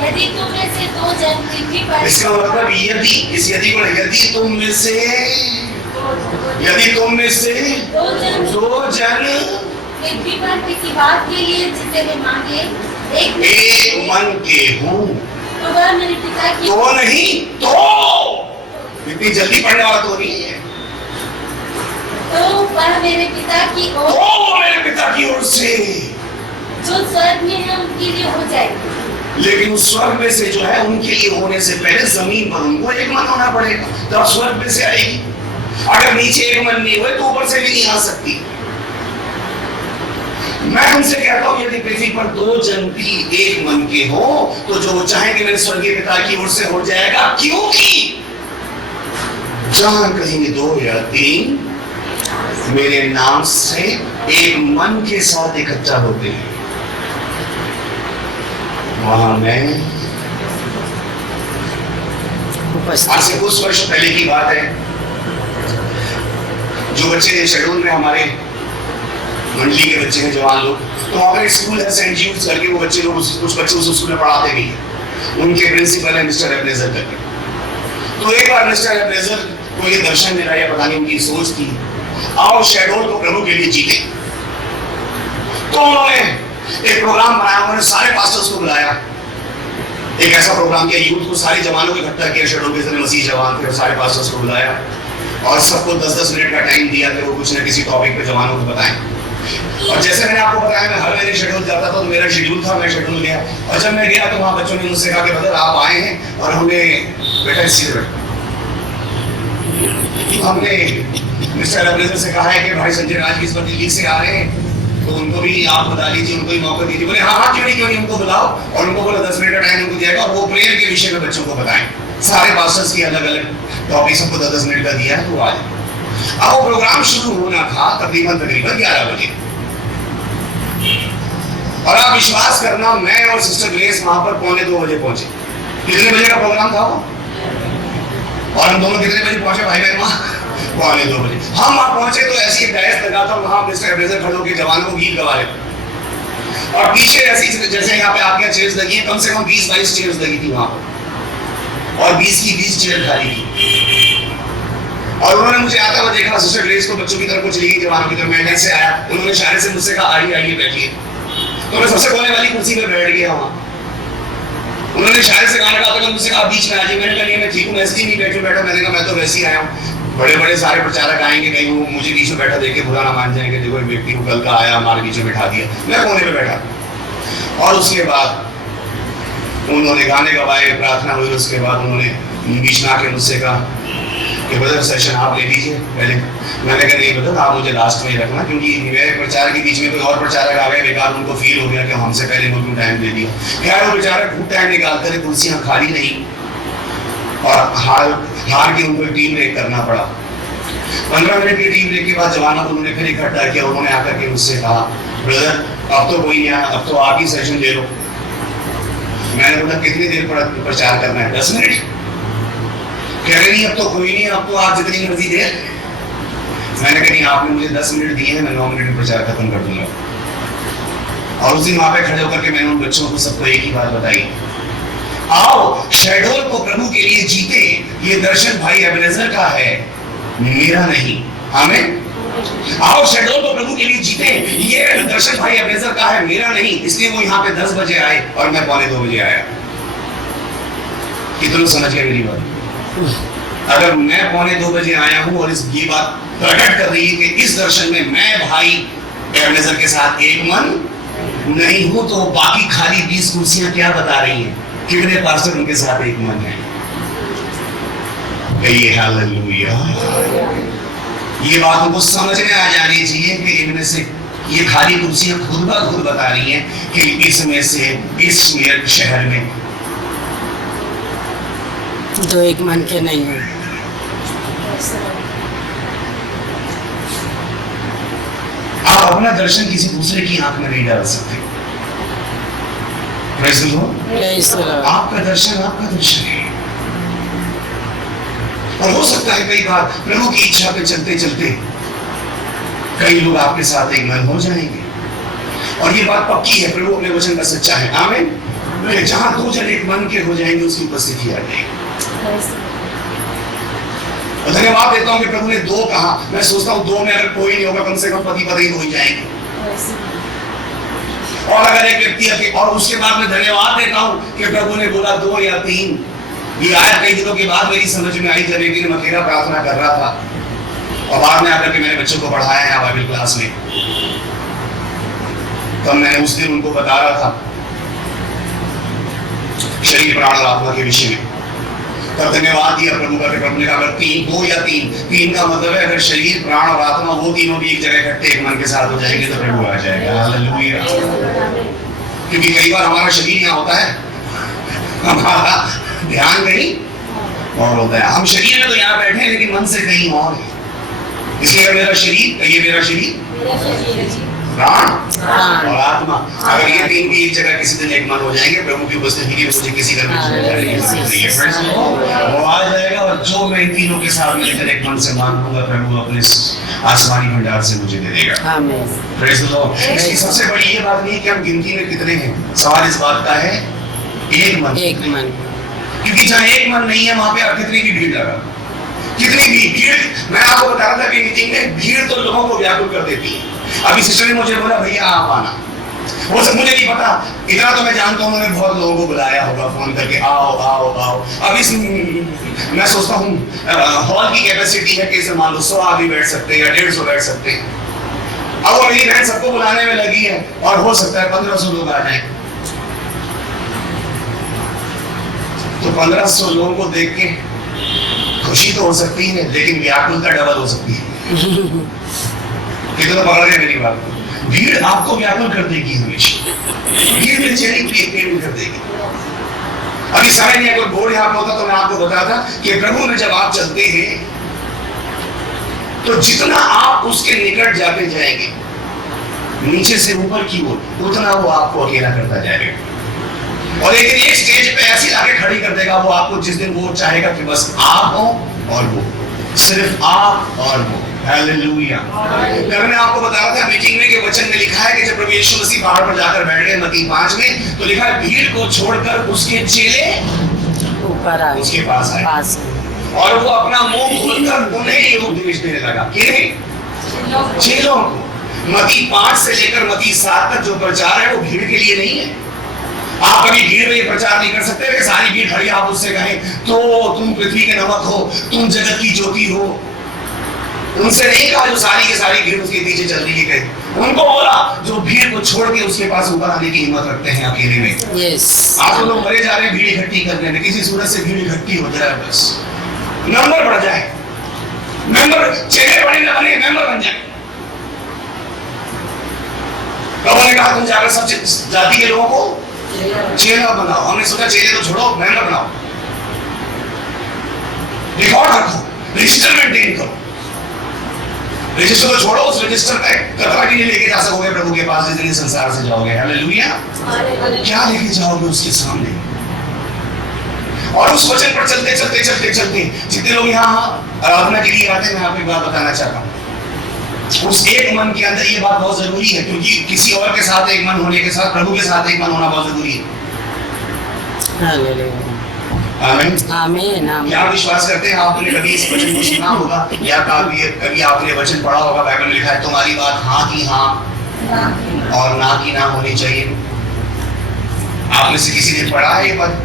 यदि तुम में से दो जन पृथ्वी पर, इसका मतलब यदि, इस यदि को यदि तुम में से दो जन पृथ्वी पर किसी बात के लिए जिसे वे मांगे एक मन के हों, तो वह मेरे पिता की, तो नहीं तो, इतनी जल्दी पढ़ने वाला तो नहीं है, तो वह मेरे पिता की ओर, तो मेरे पिता की ओर से जो स्वर्ग में है उनके लिए हो जाएगी। लेकिन उस स्वर्ग में से जो है उनके लिए होने से पहले जमीन पर उनको एक मन होना पड़ेगा, तब स्वर्ग में से आएगी। अगर नीचे एक मन नहीं हुए तो ऊपर से भी नहीं आ सकती। मैं तुमसे कहता हूं, यदि पृथ्वी पर दो जन भी एक मन के हो तो जो चाहेंगे मेरे स्वर्गीय पिता की ओर से हो जाएगा, क्योंकि जहां कहेंगे दो या तीन मेरे नाम से एक मन के साथ इकट्ठा होते हैं, वहां मैं। आज से कुछ वर्ष पहले की बात है, जो बच्चे शेड्यूल में हमारे मंडली के बच्चे हैं, जवान लोग, तो वहाँ पर स्कूल है सेंट जूड्स करके, वो बच्चे लोग कुछ बच्चे उस स्कूल में पढ़ाते भी हैं, उनके प्रिंसिपल है मिस्टर एब्रेजर करके। तो एक बार मिस्टर एब्रेजर को ये दर्शन मिला, या पता नहीं उनकी सोच थी, आओ शेड्यूल को प्रभु के लिए जीते। तो उन्होंने एक प्रोग्राम बनाया, उन्होंने सारे पास्टर्स को बुलाया, एक ऐसा प्रोग्राम किया, यूथ को सारे जवानों को इकट्ठा किया, शेड्यूल के जितने मसीह जवान थे सारे पास्टर्स को बुलाया और सबको 10-10 मिनट का टाइम दिया कि वो कुछ न किसी टॉपिक पे जवानों को बताएं। और जैसे मैंने आपको बताया, मैं हर महीने शेड्यूल जाता था, तो मेरा शेड्यूल था, मैं शेड्यूल गया, और जब मैं गया तो वहाँ बच्चों ने मुझसे कहा कि ब्रदर आप आए हैं और हमने बेटा इसी हमने मिस्टर एब्रेजर से कहा है कि भाई संजय राज इस बार दिल्ली से आ रहे हैं, तो उनको भी आप बता दीजिए, उनको भी मौका दीजिए। बोले हाँ क्यों नहीं उनको बुलाओ, और उनको बोला 10 मिनट का टाइम उनको दिया और वो प्रेयर के विषय में बच्चों को बताएं। सारे पास्टर्स की अलग अलग टॉपिक सबको 10 मिनट का दिया है, तो आज अब वो प्रोग्राम शुरू होना था तकरीबन 11 बजे, और आप विश्वास करना, मैं और सिस्टर ग्रेस वहां पर 1:45 बजे पहुंचे। कितने बजे का प्रोग्राम था वो, और हम दोनों कितने बजे पहुंचे भाई बहन वहां? 1:45 बजे हम वहां पहुंचे तो ऐसी बहस लगा था, वहां मिस्टर एब्रेजर खड़े होकर जवानों को गीत गवा रहे, और पीछे ऐसी जैसे यहाँ पे आपके चेयर्स लगी है, कम से कम 20-22 चेयर्स लगी थी वहां पर, और 20 की 20 चेयर खाली थी। और उन्होंने मुझे आता हुआ देखा, सिस्टर ग्रेस को बच्चों की तरफ को चली गई, जवानों की तरफ, मैं घर से आया, उन्होंने इशारे से मुझसे कहा आइए बैठिए, तो मैं सबसे कोने वाली कुर्सी पे बैठ गया वहां। उन्होंने इशारे से गाना गाते मुझसे कहा बीच में आ जाइए, मैंने कहा मैं ठीक हूँ, मैं इसलिए नहीं बैठो, मैंने कहा मैं तो वैसे ही आया हूँ, बड़े सारे प्रचारक आएंगे, कहीं वो मुझे बीच में बैठा देख के बुरा ना मान जाएंगे, देखो एक व्यक्ति को कल का आया हमारे बीच में बैठा दिया। मैं कोने पे बैठा, और उसके बाद उन्होंने गाने गवाए, प्रार्थना हुई, उसके बाद उन्होंने बीच में आके मुझसे कहा कि ब्रदर सेशन आप ले लीजिए पहले। मैंने कहा नहीं ब्रदर, आप मुझे लास्ट में ही रखना, क्योंकि मेरे प्रचार के बीच में कोई और प्रचारक आ गए, बेकार उनको फील हो गया कि हमसे पहले उनको टाइम दे दिया। क्या वो बेचारा खूब टाइम निकालते थे, कुर्सियां खाली नहीं, और हार के उनको टीम ब्रेक करना पड़ा। 15 मिनट की टीम ब्रेक के बाद जवानों को उन्होंने फिर इकट्ठा किया, उन्होंने आकर के मुझसे कहा ब्रदर अब तो कोई नहीं आया, अब तो आप ही सेशन ले लो। मैंने बोला कितनी देर प्रचार करना है? 10 मिनट। कह रहे नहीं अब तो कोई नहीं, अब तो आप जितनी मर्जी दे। मैंने कहा नहीं, आपने मुझे 10 मिनट दिए हैं, मैं 9 मिनट में प्रचार खत्म कर दूंगा। और उस दिन वहां पे खड़े होकर के मैंने उन बच्चों को सबको एक ही बात बताई, आओ शेड्यूल को प्रभु के लिए जीते। ये दर्शन भाई एब्रेजर का है, मेरा नहीं। आमीन। आओ शेड्यूल को प्रभु के लिए जीते, ये दर्शन भाई एब्रेजर का है, मेरा नहीं। इसलिए वो यहाँ पे 10 बजे आए और मैं 1:45 बजे आया। कितने समझ गए मेरी बात? अगर मैं 1:45 बजे आया हूँ और ये बात प्रकट कर रही है कि इस दर्शन में मैं भाई एब्रेजर के साथ एक मन नहीं हूं, तो बाकी खाली 20 कुर्सियां क्या बता रही हैं? कितने पास्टर उनके साथ एक मन है? हालेलुया। ये बात उनको समझ में आ जानी चाहिए कि इनमें से ये खाली कुर्सियां खुद ब खुद बता रही हैं कि इसमें से इस शहर में जो एक मन के नहीं है। आप अपना दर्शन किसी दूसरे की आंख में नहीं डाल सकते। Praise the Lord। Praise the Lord। आपका दर्शन है। और हो सकता है कई बार प्रभु की इच्छा पे चलते चलते कई लोग आपके साथ एक मन हो जाएंगे, और ये बात पक्की है, प्रभु अपने वचन का सच्चा है। आमीन। जहां दो जन एक मन के हो जाएंगे उसकी उपस्थिति आ जाएगी। और धन्यवाद देता हूं कि प्रभु ने दो कहा। मैं सोचता हूं दो में अगर कोई नहीं होगा, कम से कम पति पत्नी हो ही जाएंगे। और अगर एक व्यक्ति, और उसके बाद मैं धन्यवाद देता हूं कि प्रभु ने बोला दो या तीन। ये आयत कई दिनों के बाद मेरी समझ में आई, जब एक दिन मैं अकेला प्रार्थना कर रहा था और बाद में आकर के मैंने बच्चों को पढ़ाया है बाइबल क्लास में। तब मैंने उस दिन उनको बता रहा था शरीर प्राण और आत्मा के विषय में। तब धन्यवाद दिया प्रभु का, प्रभु ने कहा अगर तीन, दो या तीन का मतलब है अगर शरीर प्राण और आत्मा वो तीनों भी एक जगह इकट्ठे एक मन के साथ हो जाएंगे तो प्रभु आ जाएगा। हालेलुया। क्योंकि कई बार हमारा शरीर यहाँ होता है, हमारा ध्यान कहीं और होता है। हम शरीर में तो यहाँ बैठे हैं लेकिन मन से कहीं और है। इसलिए मेरा शरीर, कहिए मेरा शरीर, प्राण और आत्मा, अगर ये तीन भी एक जगह किसी दिन एक मन हो जाएंगे प्रभु की उपस्थिति में, मुझे किसी का वो आ जाएगा। और जो मैं इन तीनों के साथ मिलकर एक मन से मांगूंगा प्रभु अपने आसमानी भंडार से मुझे दे देगा। आमीन। Praise the Lord. इसकी सबसे बड़ी ये बात नहीं कि हम गिनती में कितने हैं, सवाल इस बात का है एक मन। क्योंकि जहाँ एक मन नहीं है वहां पे आप कितनी भी भीड़ लगा, कितनी भी भीड़, मैं आपको बता रहा था कि मीटिंग में भीड़ तो लोगों को व्याकुल कर देती है। अभी सिस्टर ने मुझे बोला भैया आप आना, वो सब मुझे नहीं पता, इतना तो मैं जानता हूँ उन्होंने बहुत लोगों को बुलाया होगा फोन करके, आओ आओ आओ। अब इस मैं सोचता हूँ हॉल की कैपेसिटी है कि मान लो 100 आदमी बैठ सकते हैं या 150 बैठ सकते हैं। अब वो मेरी बहन सबको बुलाने में लगी है और हो सकता है 1500 लोग आ जाए। तो 1500 लोगों को देख के खुशी तो हो सकती है लेकिन व्याकुलता डबल हो सकती है। कितना पकड़ रहे मेरी बात को? भीड़ आपको व्याकुल कर देगी हमेशा, भीड़ बेचैनी पेड़ कर देगी। अभी समय नहीं, अगर बोर्ड यहाँ पे होता तो मैं आपको बताता कि प्रभु में जब आप चलते हैं तो जितना आप उसके निकट जाते जाएंगे नीचे से ऊपर की ओर, उतना वो आपको अकेला करता जाएगा। और लेकिन एक स्टेज पे ऐसी आगे खड़ी कर देगा वो आपको, जिस दिन वो चाहेगा कि बस आप हो और वो, सिर्फ आप और वो। हालेलुया। मैंने आपको बताया था मीटिंग में कि वचन में लिखा है कि जब प्रभु यीशु मसीह पहाड़ पर जाकर बैठ गए मत्ती 5 में, तो लिखा है भीड़ को छोड़कर उसके चेले ऊपर आए, उसके पास आए और वो अपना मुंह खोलकर उन्हें ये उपदेश देने लगा। किन्हें? चेलों को। मत्ती 5 से लेकर मत्ती 7 तक जो प्रचार है वो भीड़ के लिए नहीं है। आप कभी भीड़ में ये प्रचार नहीं कर सकते कि सारी भीड़ खड़ी आप उससे कहें तो तुम पृथ्वी के नमक हो, तुम जगत की ज्योति हो। उनसे नहीं कहा जो सारी की सारी भीड़ उसके पीछे चल रही है, उनको बोला जो भीड़ को छोड़ के उसके पास ऊपर आने की हिम्मत रखते हैं अकेले में। यस। आप लोग मरे जा रहे हैं भीड़ इकट्ठी करने में, किसी सूरत से भीड़ इकट्ठी हो जाए, बस नंबर बढ़ जाए, मेंबर चेहरे बड़े न बने, मेंबर बन जाए। प्रभु ने कहा तुम जाकर सब जाति के लोगों को चेला बनाओ। हमने सोचा चेले तो छोड़ो, मेंबर बनाओ, रिकॉर्ड रखो, रजिस्टर मेंटेन करो। रजिस्टर तो छोड़ो, उस रजिस्टर का कतरा भी नहीं लेके जा सकोगे प्रभु के पास जिस दिन संसार से जाओगे। हालेलुया। क्या लेके जाओगे उसके सामने? और उस वचन पर चलते चलते चलते चलते जितने लोग यहाँ आराधना के लिए आते हैं, मैं आपको एक बात बताना चाहता हूँ, उस एक मन के अंदर ये बात बहुत जरूरी है, क्योंकि किसी और के साथ एक मन होने के साथ प्रभु के साथ एक मन होना बहुत जरूरी है। हालेलुया। आमीन। आमीन। क्या आप विश्वास करते हैं आपने कभी इस वचन को सुना होगा या कभी आपने वचन पढ़ा होगा? बाइबल में लिखा है तुम्हारी बात हाँ की हाँ और ना की ना होनी चाहिए। आप में से किसी ने पढ़ा है ये बात?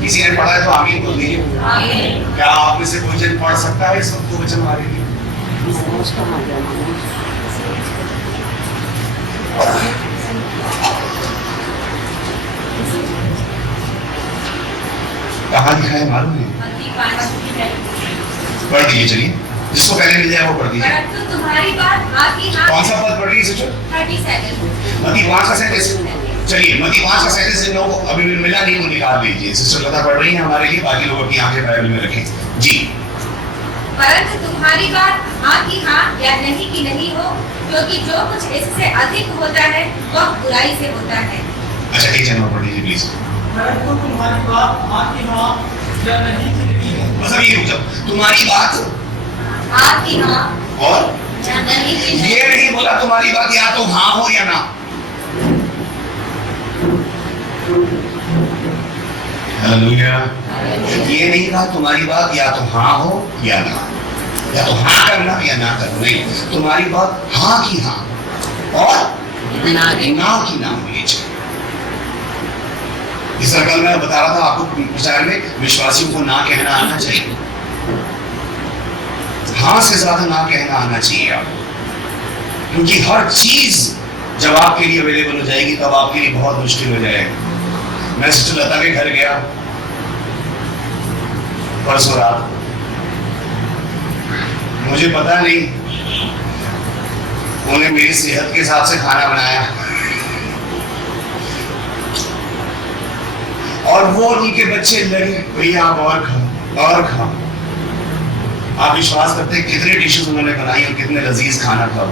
किसी ने पढ़ा है तो आमीन बोल दीजिए। क्या आप में से कोई जन पढ़ सकता है इस वक्त वचन हमारे लिए? कहाँ लिखा है मालूम है? पढ़ दीजिए, चलिए जिसको पहले मिल जाए वो पढ़ दीजिए। परंतु तुम्हारी बात हाँ की हाँ। कौन सा पद पढ़ रही है सिस्टर? 37। मत्ती 5 का सेंटेंस। चलिए मत्ती 5 का सेंटेंस इन लोगों को अभी भी मिला नहीं, वो निकाल लीजिए। सिस्टर लता पढ़ रही है हमारे लिए, बाकी लोग अपनी आंखें बाइबल में रखें जी। परंतु तुम्हारी बात हाँ की हाँ या नहीं की नहीं हो, क्योंकि जो कुछ इससे अधिक होता है वह बुराई से होता है। अच्छा एक जन और पढ़ लीजिए प्लीज। परंतु तुम्हारी बात हाँ की हाँ या नहीं की नहीं हो। बस अभी रुक जाओ, तुम्हारी बात हाँ की हाँ और या नहीं की नहीं। ये नहीं बोला तुम्हारी बात या तो हाँ हो या ना। हालेलुया। ये नहीं कहा तुम्हारी बात या तो हाँ हो या ना, या तो हाँ करना या ना करना, नहीं, तुम्हारी बात हाँ की हाँ और ना की ना होनी चाहिए। इस तरह कल मैं बता रहा था आपको प्रचार में विश्वासियों को ना कहना आना चाहिए, हाँ से ज्यादा ना कहना आना चाहिए आपको, क्योंकि हर चीज जब आपके लिए अवेलेबल हो जाएगी तब आपके लिए बहुत मुश्किल हो जाएगा। मैं सिस्टर लता के घर गया परसों रात, मुझे पता नहीं उन्हें मेरी सेहत के हिसाब से खाना बनाया और वो उनके बच्चे लगे भैया आप और खाओ और खाओ। आप विश्वास करते हैं कितने डिशेस उन्होंने बनाई और कितने लजीज खाना खाओ,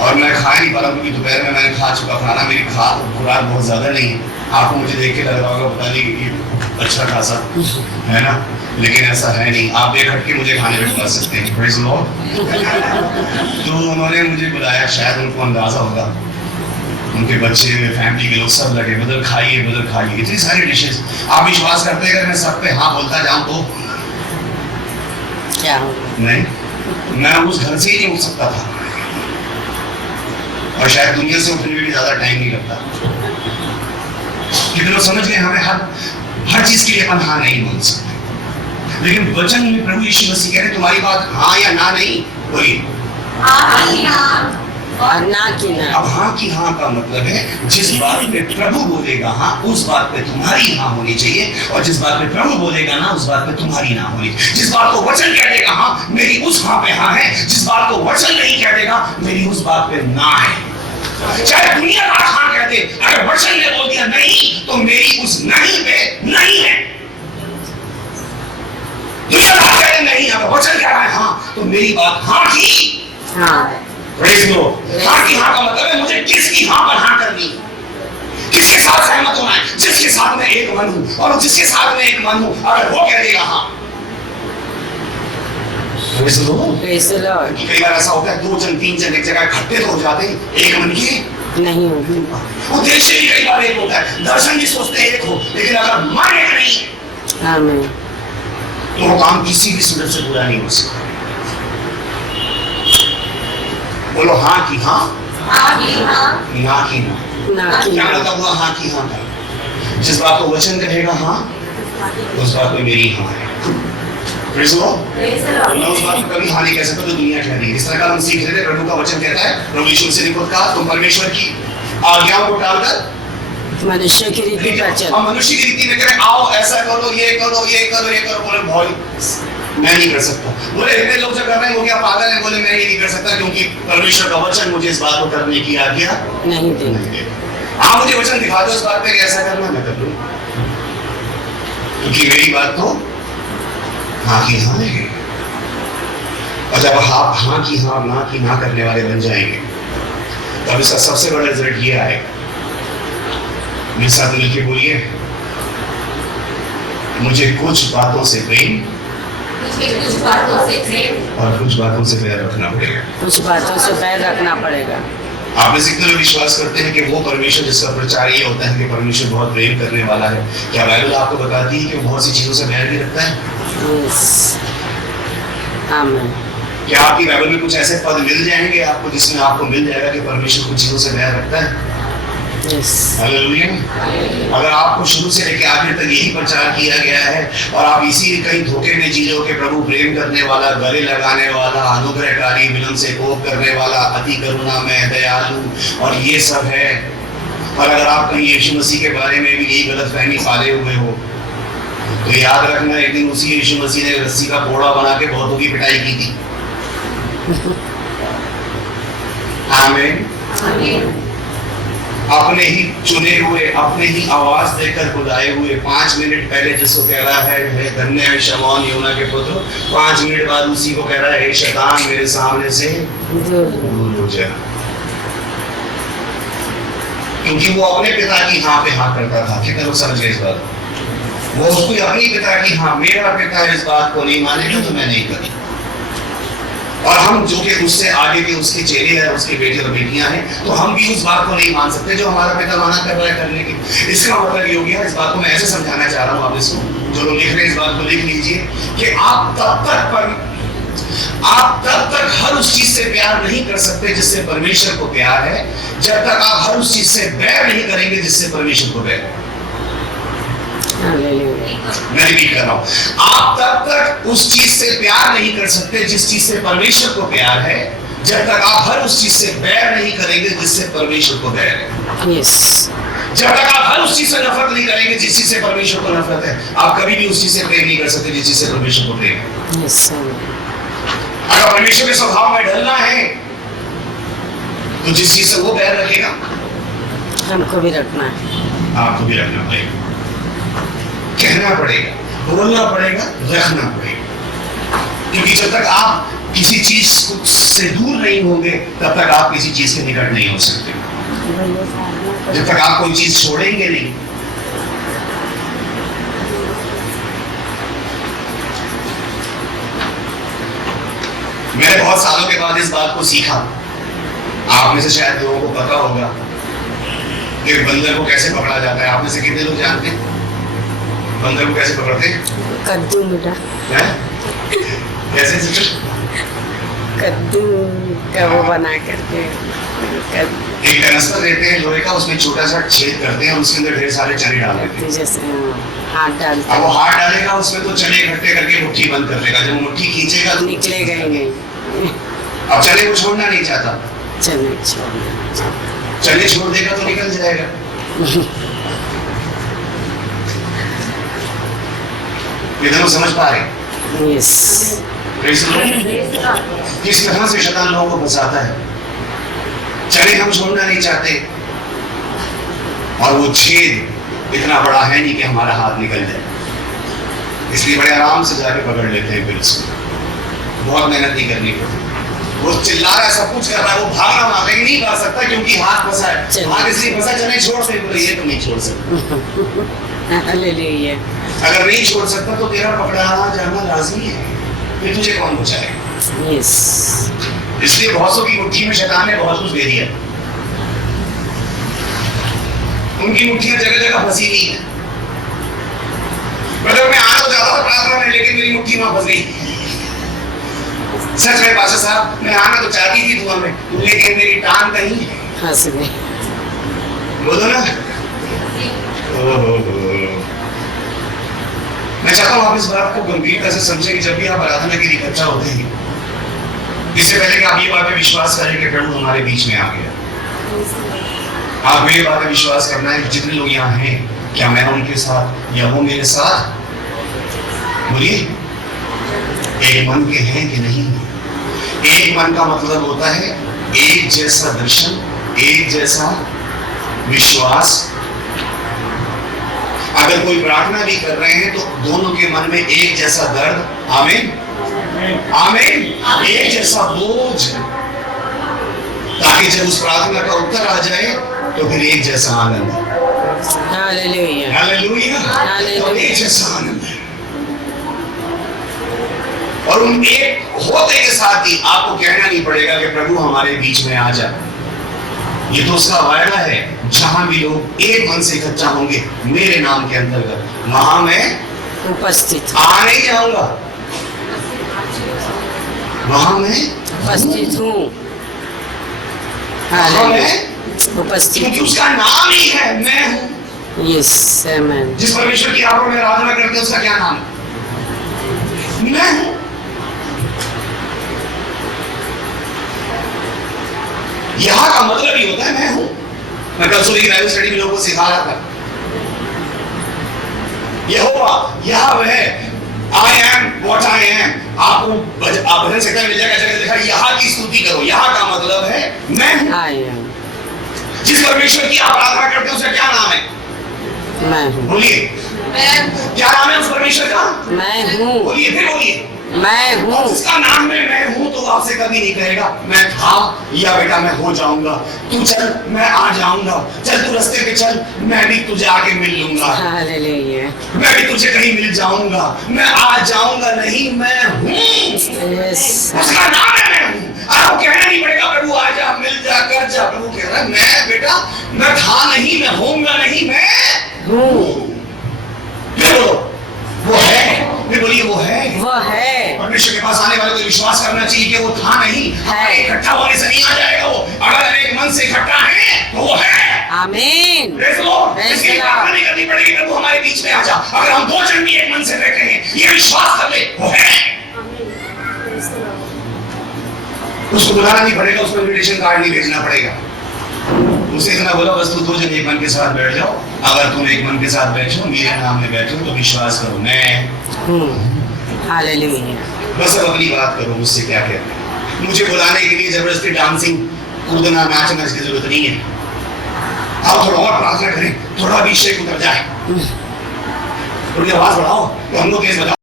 और मैं खा नहीं पा रहा क्योंकि दोपहर में मैंने खा चुका खाना, मेरी खुराक बहुत ज्यादा नहीं है। आपको मुझे देख के लग रहा होगा पता नहीं ये अच्छा खासा है ना, लेकिन ऐसा है नहीं। आप देख हट के मुझे खाने पे बुला सकते हैं। Praise the Lord. तो उन्होंने मुझे बुलाया, शायद उनको अंदाजा होगा, उनके बच्चे फैमिली के लोग सब लगे बदल खाइए इतनी सारी डिशेस। आप विश्वास करते हैं अगर मैं सब पे हाँ बोलता जाऊं तो क्या हो नहीं, मैं उस घर से ही नहीं उठ सकता था, और शायद दुनिया से उठने में भी ज्यादा टाइम नहीं लगता। कितने लोग समझ गए हमें हर चीज के लिए अपन हाँ नहीं बोल सकते, लेकिन वचन में प्रभु यीशु मसीह कह रहे तुम्हारी बात हाँ या ना नहीं, बोलिए हाँ की हाँ और ना की ना। अब हाँ की हाँ का मतलब है जिस बात पे प्रभु बोलेगा हाँ उस बात पे तुम्हारी हाँ होनी चाहिए, और जिस बात पे प्रभु बोलेगा ना उस बात पे तुम्हारी ना होनी। जिस बात को वचन कह देगा हाँ मेरी उस हाँ पे हाँ है, जिस बात को वचन नहीं कह देगा मेरी उस बात पे ना है। चाहे दुनिया हाँ कह दे, अगर वचन ने बोल दिया नहीं तो मेरी उस नहीं पे नहीं है। दुनिया कह दे नहीं, अगर वचन कह रहा है हाँ तो मेरी बात हाँ की हाँ प्रेज़ द लॉर्ड। हाँ की हाँ का मतलब है मुझे किसकी हाँ पर हाँ करनी, किसके साथ सहमत होना है, जिसके साथ मैं एक मन हूं, और जिसके साथ मैं एक मन हूं अगर वो कह देगा हाँ। Praise the Lord. Praise the Lord. कई बार ऐसा होता है 2 जन 3 जन एक जगह इकट्ठे तो हो जाते हैं, एक मन के नहीं होगी। उद्देश्य भी कई बार एक होता है, दर्शन भी सोचते हैं एक हो, लेकिन अगर मन एक नहीं है आमीन। तो वो काम किसी भी सूरत से पूरा नहीं हो सकता। बोलो हाँ की हाँ, हाँ की हाँ ना की ना। ना की क्या ना। मतलब हुआ हाँ की हाँ का? जिस बात को वचन कहेगा हाँ उस बात पे मेरी हाँ है। Praise the Lord. मैं उस बात को कभी हाँ नहीं कह सकता तो दुनिया कह रही है। इस तरह का हम सीख रहे थे, प्रभु का वचन कहता है, प्रभु यीशु से निकट का तुम परमेश्वर की आज्ञाओं को टालकर मनुष्य की रीति पर चल। हम मनुष्य की रीति में करें, आओ ऐसा करो ये करो ये करो ये करो। बोले भाई मैं नहीं कर सकता। बोले इतने लोग जो कर रहे हैं वो क्या पागल है? बोले मैं ये नहीं कर सकता क्योंकि परमेश्वर का वचन मुझे इस बात को करने की आज्ञा नहीं दे। नहीं देगा। हाँ मुझे वचन दिखा दो इस बात पे कैसा करना, मैं कर दूंगा, क्योंकि मेरी बात तो हाँ की हाँ है। और जब आप हाँ की हाँ ना की ना करने वाले बन जाएंगे तब इसका सबसे बड़ा रिजल्ट ये आएगा, मेरे साथ मिलके बोलिए, मुझे कुछ बातों से प्रेम कुछ बातों से प्रेम और कुछ बातों से बैर रखना पड़ेगा। कुछ बातों से बैर रखना पड़ेगा। आप में से कितने लोग विश्वास करते हैं कि वो परमेश्वर जिसका प्रचार ये होता है कि परमेश्वर बहुत प्रेम करने वाला है? क्या बाइबल आपको बताती है कि वो बहुत सी चीजों से बैर भी रखता है? यस आमीन। क्या आपकी बाइबल में कुछ ऐसे पद मिल जाएंगे आपको जिसमें आपको मिल जाएगा कि परमेश्वर कुछ चीजों से बैर रखता है? Yes hallelujah. अगर आपको शुरू से लेकर आखिर तक यही प्रचार किया गया है और आप इसी कहीं धोखे में चीजों के प्रभु प्रेम करने वाला, गले लगाने वाला, अनुग्रहकारी, विनम्र से कोप करने वाला, अति करुणा में दयालु और ये सब है, और अगर आप कहीं यीशु मसीह के बारे में भी यही गलतफहमी पाले हुए हो तो याद रखना, एक दिन उसी यीशु मसीह ने रस्सी का घोड़ा बना के बहुतों की पिटाई की थी। आमीन। अपने ही चुने हुए, अपने ही आवाज देकर बुलाए हुए 5 मिनट पहले जिसको कह रहा है धन्य है शमौन योना के पुत्र, 5 मिनट बाद उसी को कह रहा है शैतान मेरे सामने से दूर हो जा। क्योंकि वो अपने पिता की हाँ पे हाँ करता था। कितने लोग समझ गए इस बात? वो उसको अपनी पिता की हाँ, मेरा पिता इस बात को नहीं मानेगा तो मैं नहीं करी। और हम जो कि उससे आगे के उसके चेले हैं, उसके बेटे और बेटियां हैं, तो हम भी उस बात को नहीं मान सकते जो हमारा पिता माना कर रहा है करने की। इसका मतलब ये हो गया, इस बात को मैं ऐसे समझाना चाह रहा हूँ आप इसको, जो लोग लिख रहे हैं इस बात को लिख लीजिए कि आप तब तक हर उस चीज से प्यार नहीं कर सकते जिससे परमेश्वर को प्यार है, जब तक आप हर उस चीज से बैर नहीं करेंगे जिससे परमेश्वर को बैर है। मैं रिपीट कर रहा हूं, आप तब तक उस चीज से प्यार नहीं कर सकते जिस चीज से परमेश्वर को प्यार है, जब तक आप हर उस चीज से बैर नहीं करेंगे जिससे परमेश्वर को बैर है। यस। जब तक आप हर उस चीज से नफरत नहीं करेंगे जिस चीज से परमेश्वर को नफरत है, आप कभी भी उस चीज से प्रेम नहीं कर सकते जिस चीज से परमेश्वर को प्रेम है। यस। अगर परमेश्वर के स्वभाव में ढलना है तो जिस चीज से वो बैर रखेगा हमको भी रखना है, आपको भी रखना पड़ेगा, कहना पड़ेगा, बोलना पड़ेगा, रखना पड़ेगा। क्योंकि जब तक आप किसी चीज से दूर नहीं होंगे तब तक आप किसी चीज के निकट नहीं हो सकते। जब तक आप कोई चीज छोड़ेंगे नहीं। मैंने बहुत सालों के बाद इस बात को सीखा। आप में से शायद लोगों को पता होगा कि बंदर को कैसे पकड़ा जाता है। आप में से कितने लोग जानते हैं बंदर को कैसे पकड़ते हैं? कद्दू मीठा कैसे? कद्दू का वो बना करके एक कनस्तर लेते हैं लोहे का, उसमें छोटा सा छेद करते हैं, उसके अंदर ढेर सारे चने डाल देते हैं। जैसे हाथ डालते अब वो हाथ डालेगा उसमें तो चने इकट्ठे करके मुट्ठी बंद कर देगा। जब मुट्ठी खींचेगा तो निकलेगा ही नहीं। अब चने को छोड़ना नहीं चाहता, चने छोड़ देगा तो निकल जाएगा। इधर समझ पा रहे? यस। किस तरह से शैतान लोगों को फंसाता है। चने हम छोड़ना नहीं चाहते और वो छेद इतना बड़ा है नहीं कि हमारा हाथ निकल जाए, इसलिए बड़े आराम से जाके पकड़ लेते हैं। फिर उसको बहुत मेहनत नहीं करनी पड़ती। वो चिल्ला रहा है, सब कुछ कर रहा है, वो भागना मारने नहीं भाग सकता क्योंकि हाथ फंसा है। हाथ इसलिए फंसा, चने छोड़ दे, बोले ये तो नहीं छोड़ सकता। अगर नहीं छोड़ सकता तो तेरा पकड़ाना जाना लाजमी है, फिर तुझे कौन बचाएगा? यस। इसलिए बहुतों की मुट्ठी में शैतान ने बहुत कुछ दे दिया। उनकी मुट्ठियां जगह जगह फंसी हुई है। मतलब मैं आना तो चाहता था प्रार्थना में, लेकिन मेरी मुट्ठी वहां फंस गई। सच में पास्टर साहब, मैं आना तो चाहती थी दुआ में, लेकिन मेरी टांग कहीं फंस गई। बोलो ना। मैं चाहता हूँ आप इस बात को गंभीरता से समझें कि जब भी आप आराधना के लिए इकट्ठा होते हैं, इससे पहले कि आप ये बात पे विश्वास करें कि प्रभु हमारे बीच में आ गया, आप मेरी बात पे विश्वास करना है कि जितने लोग यहाँ हैं, क्या मैं उनके साथ या वो मेरे साथ? बोलिए, एक मन के हैं कि नहीं? एक मन का मतलब होता है एक जैसा दर्शन, एक जैसा विश्वास। अगर कोई प्रार्थना भी कर रहे हैं तो दोनों के मन में एक जैसा दर्द, आमीन आमीन, एक जैसा बोझ, ताकि जब उस प्रार्थना का उत्तर आ जाए तो फिर एक जैसा आनंद। Hallelujah, hallelujah, hallelujah. एक जैसा आनंद है। और उन एक होते के साथ ही आपको कहना नहीं पड़ेगा कि प्रभु हमारे बीच में आ जा। ये तो उसका वायदा है, जहां भी लोग एक मन से इकट्ठा होंगे मेरे नाम के अंतर्गत, वहां मैं उपस्थित आ नहीं जाऊंगा, वहां मैं उपस्थित हूँ। उपस्थित, क्योंकि उसका नाम ही है मैं हूँ। यस, आमीन। जिस परमेश्वर की आप में आराधना करते हैं उसका क्या नाम है? मैं हूँ। यहाँ का मतलब ही होता है मैं हूँ। मैं कल सुबह की बाइबल स्टडी में लोगों को सिखा रहा था। यहोवा Yahweh I am what I am। आपको आप भजन संहिता में मिल जाएगा, जगह लिखा है यहाँ की स्तुति करो। यहाँ का मतलब है मैं हूँ। I am। जिस परमेश्वर की आप आराधना करते हैं उसका क्या नाम है? मैं हूँ। बोलिए क्या नाम है उस परमेश्वर का? मैं हूँ। बोलिए फिर बोलिए। मैं हूँ। और उसका नाम में मैं हूँ तो आपसे कभी नहीं कहेगा मैं था या बेटा मैं हो जाऊंगा। तू चल मैं आ जाऊंगा, चल तू रास्ते पे चल मैं भी तुझे आके मिल लूंगा, हालेलुया। मैं भी तुझे कहीं मिल जाऊंगा, मैं आ जाऊंगा, नहीं मैं हूँ। यस। उसका नाम है मैं हूँ। आपको कहना नहीं पड़ेगा प्रभु आ जा, मिल जा, कर जा। प्रभु कह रहा है मैं बेटा मैं था नहीं, मैं होऊंगा नहीं, मैं हूँ। वो है। फिर बोलिए वो है। वो है। परमेश्वर के पास आने वाले को विश्वास करना चाहिए कि वो था नहीं, है। इकट्ठा होने से नहीं आ जाएगा वो। अगर एक मन से इकट्ठा है तो वो है। आमीन। इसकी प्रार्थना नहीं करनी पड़ेगी प्रभु हमारे बीच में आ जा। अगर हम दो जन भी एक मन से बैठे हैं, ये विश्वास कर ले वो है। उसको बुलाना नहीं पड़ेगा, उसको इनविटेशन कार्ड नहीं भेजना पड़ेगा। उसे इतना बोला बस तू दो जन एक मन के साथ बैठ जाओ। अगर तुम एक मन के साथ बैठो, मेरे नाम में बैठो तो विश्वास करो मैं हूँ। हालेलुया। बस अब अपनी बात करो, मुझसे क्या कहते हैं। मुझे बुलाने के लिए जबरदस्ती डांसिंग कूदना नाचना इसकी जरूरत नहीं है। आप थोड़ा और प्रार्थना करें, थोड़ा अभिषेक उतर जाए, थोड़ी आवाज बढ़ाओ तो हम लोग तेज बजाओ।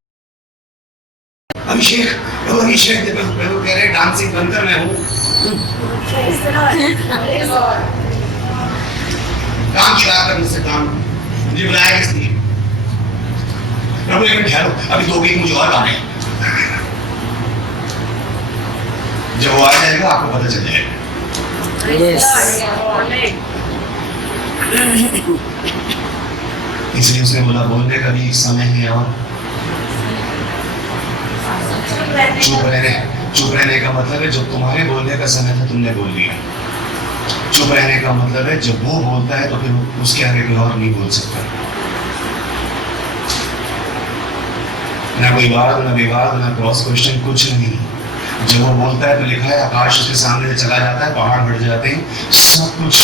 अभिषेक प्रभु अभिषेक दे। प्रभु कह रहे डांसिंग बंद कर, मैं हूँ। काम की बात कर मुझसे, काम मुझे बुलाया किस लिए? प्रभु एक मिनट ठहरो, अभी 2 वीक मुझे और काम है। जब वो आ जाएगा आपको पता चल जाएगा। यस। इसलिए उसने बोला बोलने का भी एक समय है और चुप रहने का मतलब है जब तुम्हारे बोलने का समय था तुमने बोल दिया। चुप रहने का मतलब है जब वो बोलता है तो फिर उसके आगे कोई और नहीं बोल सकता। ना कोई वाद ना विवाद ना क्रॉस क्वेश्चन, कुछ नहीं। जब वो बोलता है तो लिखा है आकाश उसके सामने से चला जाता है, पहाड़ बढ़ जाते हैं, सब कुछ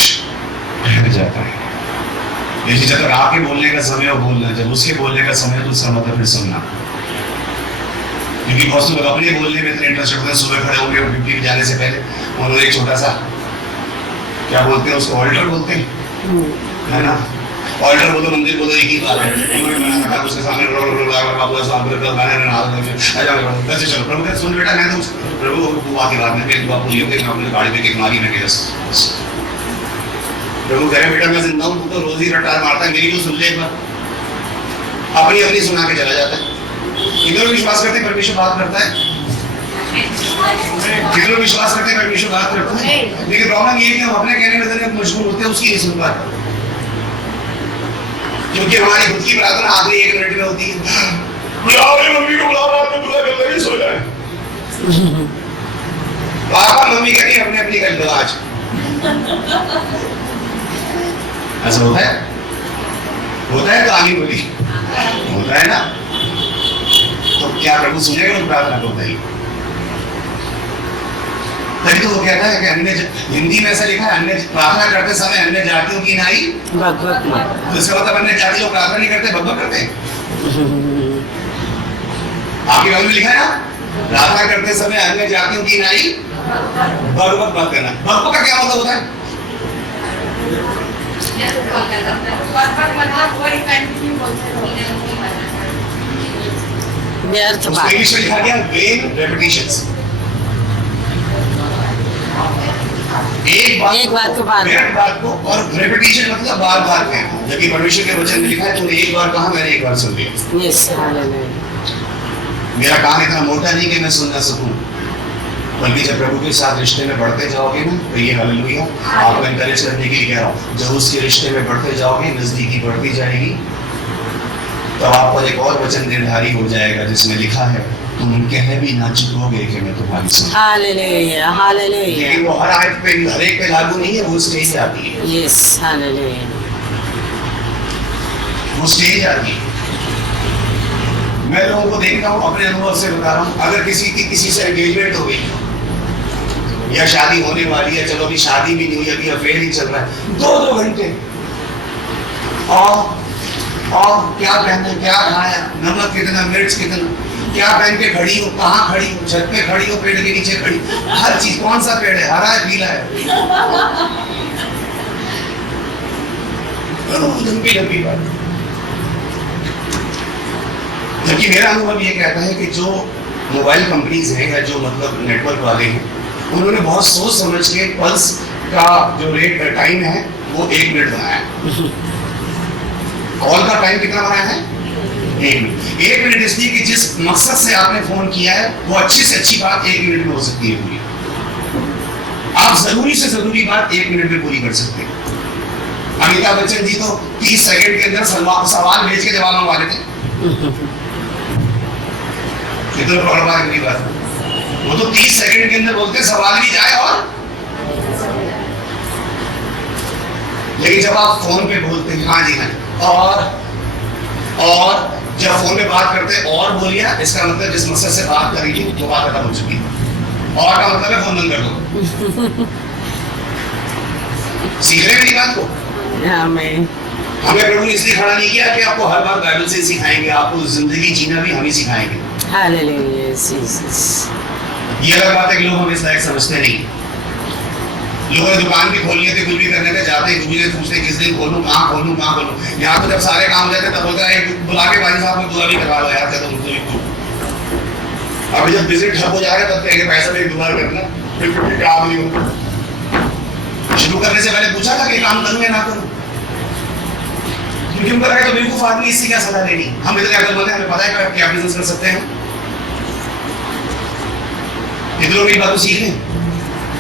ठहर जाता है। यदि जब तक आपके बोलने का समय हो बोलना, जब उसके बोलने का समय तो उसका मतलब फिर सुनना। क्योंकि बहुत लोग अपने बोलने में इतने इंटरेस्ट होते हैं, सुबह खड़े होंगे ड्यूटी पे जाने से पहले उन्होंने एक छोटा सा क्या बोलते हैं उसको, ऑल्टर बोलते हैं, है ना? ऑल्टर बोलो मंदिर बोलो एक ही बात है। उसके सामने कैसे चलो प्रभु कहते सुन बेटा, मैं तो प्रभु बुआ की बात नहीं, बुआ बोलियो कि मैं अपने गाड़ी में किक मारी मैं प्रभु कह रहे बेटा मैं जिंदा हूँ, तू तो रोज ही रट्टा मारता है, मेरी तो सुन ले एक बार। अपनी अपनी सुना के चला जाता है। कितने लोग विश्वास करते हैं परमेश्वर बात करता है? कितने लोग विश्वास करते हैं परमेश्वर बात करता है? लेकिन प्रॉब्लम ये है कि हम अपने कहने में जरा मजबूर होते हैं, उसकी नहीं सुन पाते। क्योंकि हमारी खुद की प्रार्थना आखिरी 1 मिनट में होती है, बुलाओ मम्मी को, बुलाओ रात में बुला कर लगे सो जाए। पापा मम्मी कहती है अपने अपनी कर दो आज। ऐसा होता है? होता है तो आनी बोली होता है ना? तो क्या प्रभु सुनेगा उस प्रार्थना को? नहीं। तभी तो वो कहता है कि अन्य हिंदी में ऐसा लिखा है अन्य प्रार्थना करते समय अन्य जातियों की नाई भगवत मत। तो इसका मतलब अन्य जाति लोग प्रार्थना नहीं करते, भगवत करते हैं। आपकी बाइबल में लिखा है ना, प्रार्थना करते समय अन्य जातियों की नाई भगवत मत करना। भगवत का क्या मतलब होता है? व्यर्थ बात। इंग्लिश में लिखा गया वेन रेपिटेशंस। एक बात को बार बात को, और रेपिटेशन मतलब बार बार कहना। जबकि परमेश्वर के वचन में लिखा है तूने एक बार कहा मैंने एक बार सुन लिया। Yes hallelujah. मेरा काम इतना मोटा नहीं कि मैं सुन ना सकूं, बल्कि जब प्रभु के साथ रिश्ते में बढ़ते जाओगे ना तो ये हालेलुया आपको एनकरेज करने के लिए कह रहा हूँ। जब उसके रिश्ते में बढ़ते जाओगे, नजदीकी बढ़ती जाएगी, तो आप पर एक और वचन निर्धारित हो जाएगा जिसमें लिखा है तुम कह भी ना चुकोगे कि मैं तुम्हारी सुन। Hallelujah hallelujah. लेकिन वो हर आयत पे हर एक पे लागू नहीं है, वो स्टेज आती है। Yes hallelujah. वो स्टेज आती है। मैं लोगों को देखता हूँ, अपने अनुभव से बता रहा हूँ, अगर किसी से एंगेजमेंट हो गई या शादी होने वाली है, चलो अभी शादी भी नहीं हुई, अभी अफेयर ही चल रहा है, 2-2 घंटे और और क्या पहना, क्या खाया, नमक कितना, मिर्च कितना, क्या पहन के खड़ी हो, कहाँ खड़ी हो, छत पे खड़ी हो, पेड़ के नीचे खड़ी, हर चीज, कौन सा पेड़ है, हरा है, पीला है, लंबी लंबी बात। जबकि मेरा अनुभव ये कहता है कि जो मोबाइल कंपनीज हैं या जो मतलब नेटवर्क वाले हैं, उन्होंने बहुत सोच समझ के पल्स का जो रेट टाइम है वो 1 मिनट बनाया है। कॉल का टाइम कितना बनाया है? 1 मिनट। 1 मिनट इसलिए कि जिस मकसद से आपने फोन किया है वो अच्छी से अच्छी बात 1 मिनट में हो सकती है पूरी। आप जरूरी से जरूरी बात 1 मिनट में पूरी कर सकते हैं। अमिताभ बच्चन जी तो 30 सेकंड के अंदर सवाल भेज के जवाब मंगवा लेते। कितना पकड़ पा रही बात, वो तो 30 सेकंड के अंदर बोलते सवाल भी जाए और, लेकिन जब आप फोन पे बोलते हैं हाँ जी हाँ, और जब फोन पे बात करते हैं और बोलिए, इसका मतलब जिस मकसद से बात करेंगे वो बात खत्म हो चुकी है। और का मतलब है फोन बंद कर दो। सीख रहे हैं मेरी बात को? हमें प्रभु ने इसलिए खड़ा नहीं किया कि आपको हर बार बाइबल से सिखाएंगे, आपको जिंदगी जीना भी हम ही सिखाएंगे। Hallelujah Jesus. ये अलग बात है कि लोग हमें इस लायक समझते नहीं। लोगों ने दुकान भी खोलनी है, कुछ भी करने थे, जाते हैं मुझे पूछते किस दिन खोलूं, कहाँ खोलूं, कहाँ खोलूं। यहाँ तो जब सारे काम हो जाते तब होता है बुला के भाई साहब को दुआ भी करवा लो यार, तो अभी जब विजिट ठप हो जाएगा तब कहेंगे पैसा भी दुआ करना, फिर काम नहीं होगा। शुरू करने से पहले पूछा था कि काम करूं या ना करूं, क्योंकि उनको लगा तो बेवकूफ आदमी इससे क्या सलाह लेनी, हम इतने अकलमंद हैं, हमें पता है क्या बिजनेस कर सकते हैं। इतने लोग मेरी बात को सीख लें।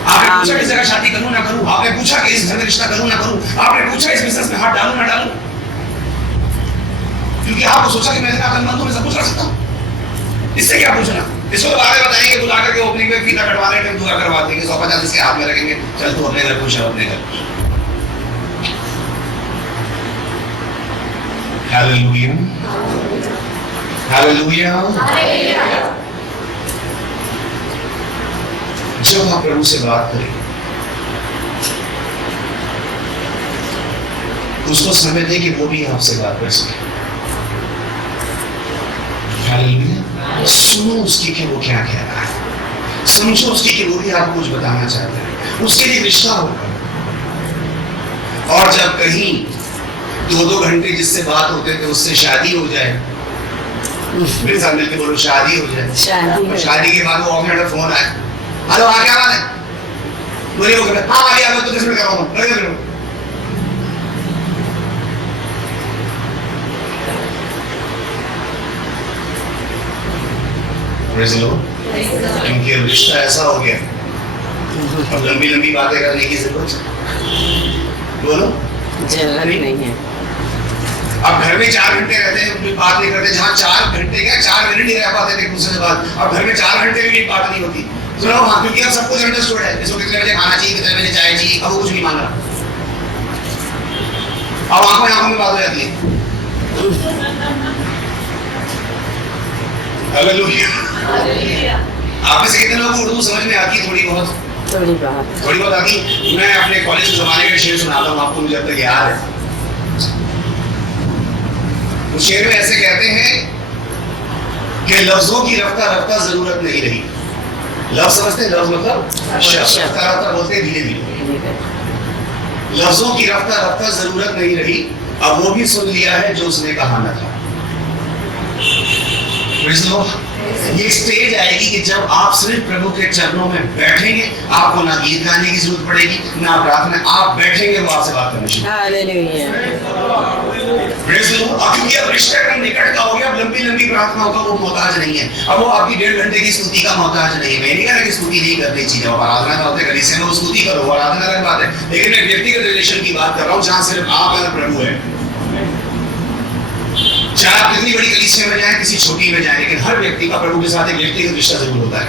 आपने पूछा किस जगह शादी करूं ना करूं, आपने पूछा कि इस घर में रिश्ता करूं ना करूं, आपने पूछा इस बिजनेस में हाथ डालूं ना डालूं, क्योंकि आपको सोचा कि मैं इतना अकलमंद हूं, मैं सब कुछ कर सकता हूं। इससे क्या पूछना, इसको तो बाद में बताएंगे, बुला करके ओपनिंग में फीता कटवाने टाइम दुआ करवा देंगे, 150 इसके हाथ में रखेंगे, चल तू अपने घर पूछ, अपने घर। Hallelujah hallelujah. जब आप प्रभु से बात करें उसको समय दें कि वो भी आपसे बात कर सके। हालेलुया। सुनो उसकी कि वो क्या कह रहा है, समझो उसकी कि वो भी आपको कुछ बताना चाहता है, उसके लिए रिश्ता होगा। और जब कहीं 2-2 घंटे जिससे बात होते थे उससे शादी हो जाए, मेरे साथ मिलकर बोलो शादी हो जाए, शादी के बाद वो ऑफिस में फोन आए, हेलो हाँ क्या बात है, बोलिए वो कहता हाँ भाई तो 10 मिनट कर रहा हूँ, क्योंकि रिश्ता ऐसा हो गया अब लंबी लंबी बातें करने की जरूरत बोलो जरूरत नहीं है। अब घर में 4 घंटे रहते हैं बात नहीं करते, जहाँ 4 घंटे क्या 4 मिनट नहीं रह पाते एक दूसरे से बात, अब घर में 4 घंटे में भी बात नहीं होती। सुनो हाँ, क्योंकि अब सब कुछ अंडरस्टूड है, इसको कितने बजे खाना चाहिए, कितने बजे चाय चाहिए, अब वो कुछ नहीं मांग रहा, अब आंखों में बात हो जाती है। हालेलुया। आप में से कितने लोगों को उर्दू समझ में आती है? थोड़ी बहुत आती। मैं अपने कॉलेज के जमाने का शेर सुनाता हूँ आपको, मुझे अब तक याद है। उस शेर में ऐसे कहते हैं कि लफ्जों की रफ्ता रफ्ता जरूरत नहीं रही। लफ्ज समझते हैं, लफ्ज मतलब रफ्ता रफ्ता बोलते हैं धीरे धीरे। लफ्जों की रफ्ता रफ्ता जरूरत नहीं रही, अब वो भी सुन लिया है जो उसने कहा न था। ये स्टेज आएगी कि जब आप सिर्फ प्रभु के चरणों में बैठेंगे, आपको ना गीत गाने की जरूरत पड़ेगी ना प्रार्थना, आप बैठेंगे वो आपसे बात करने शुरू। क्योंकि अब रिश्ता एकदम निकट का हो गया, अब लंबी लंबी प्रार्थनाओं का वो मोहताज नहीं है, अब वो आपकी 1.5 घंटे की स्तुति का मोहताज नहीं है। मैं नहीं कह रहा कि स्तुति नहीं करनी चाहिए, आराधना करते कलीसिया में स्तुति करो, आराधना अलग बात है, लेकिन मैं व्यक्तिगत रिलेशन की बात कर रहा हूँ जहाँ सिर्फ आप और प्रभु है। चाहे आप कितनी बड़ी कलीसिया में जाएं, किसी छोटी में जाएं, लेकिन हर व्यक्ति का प्रभु के साथ एक व्यक्तिगत रिश्ता जरूर होता है।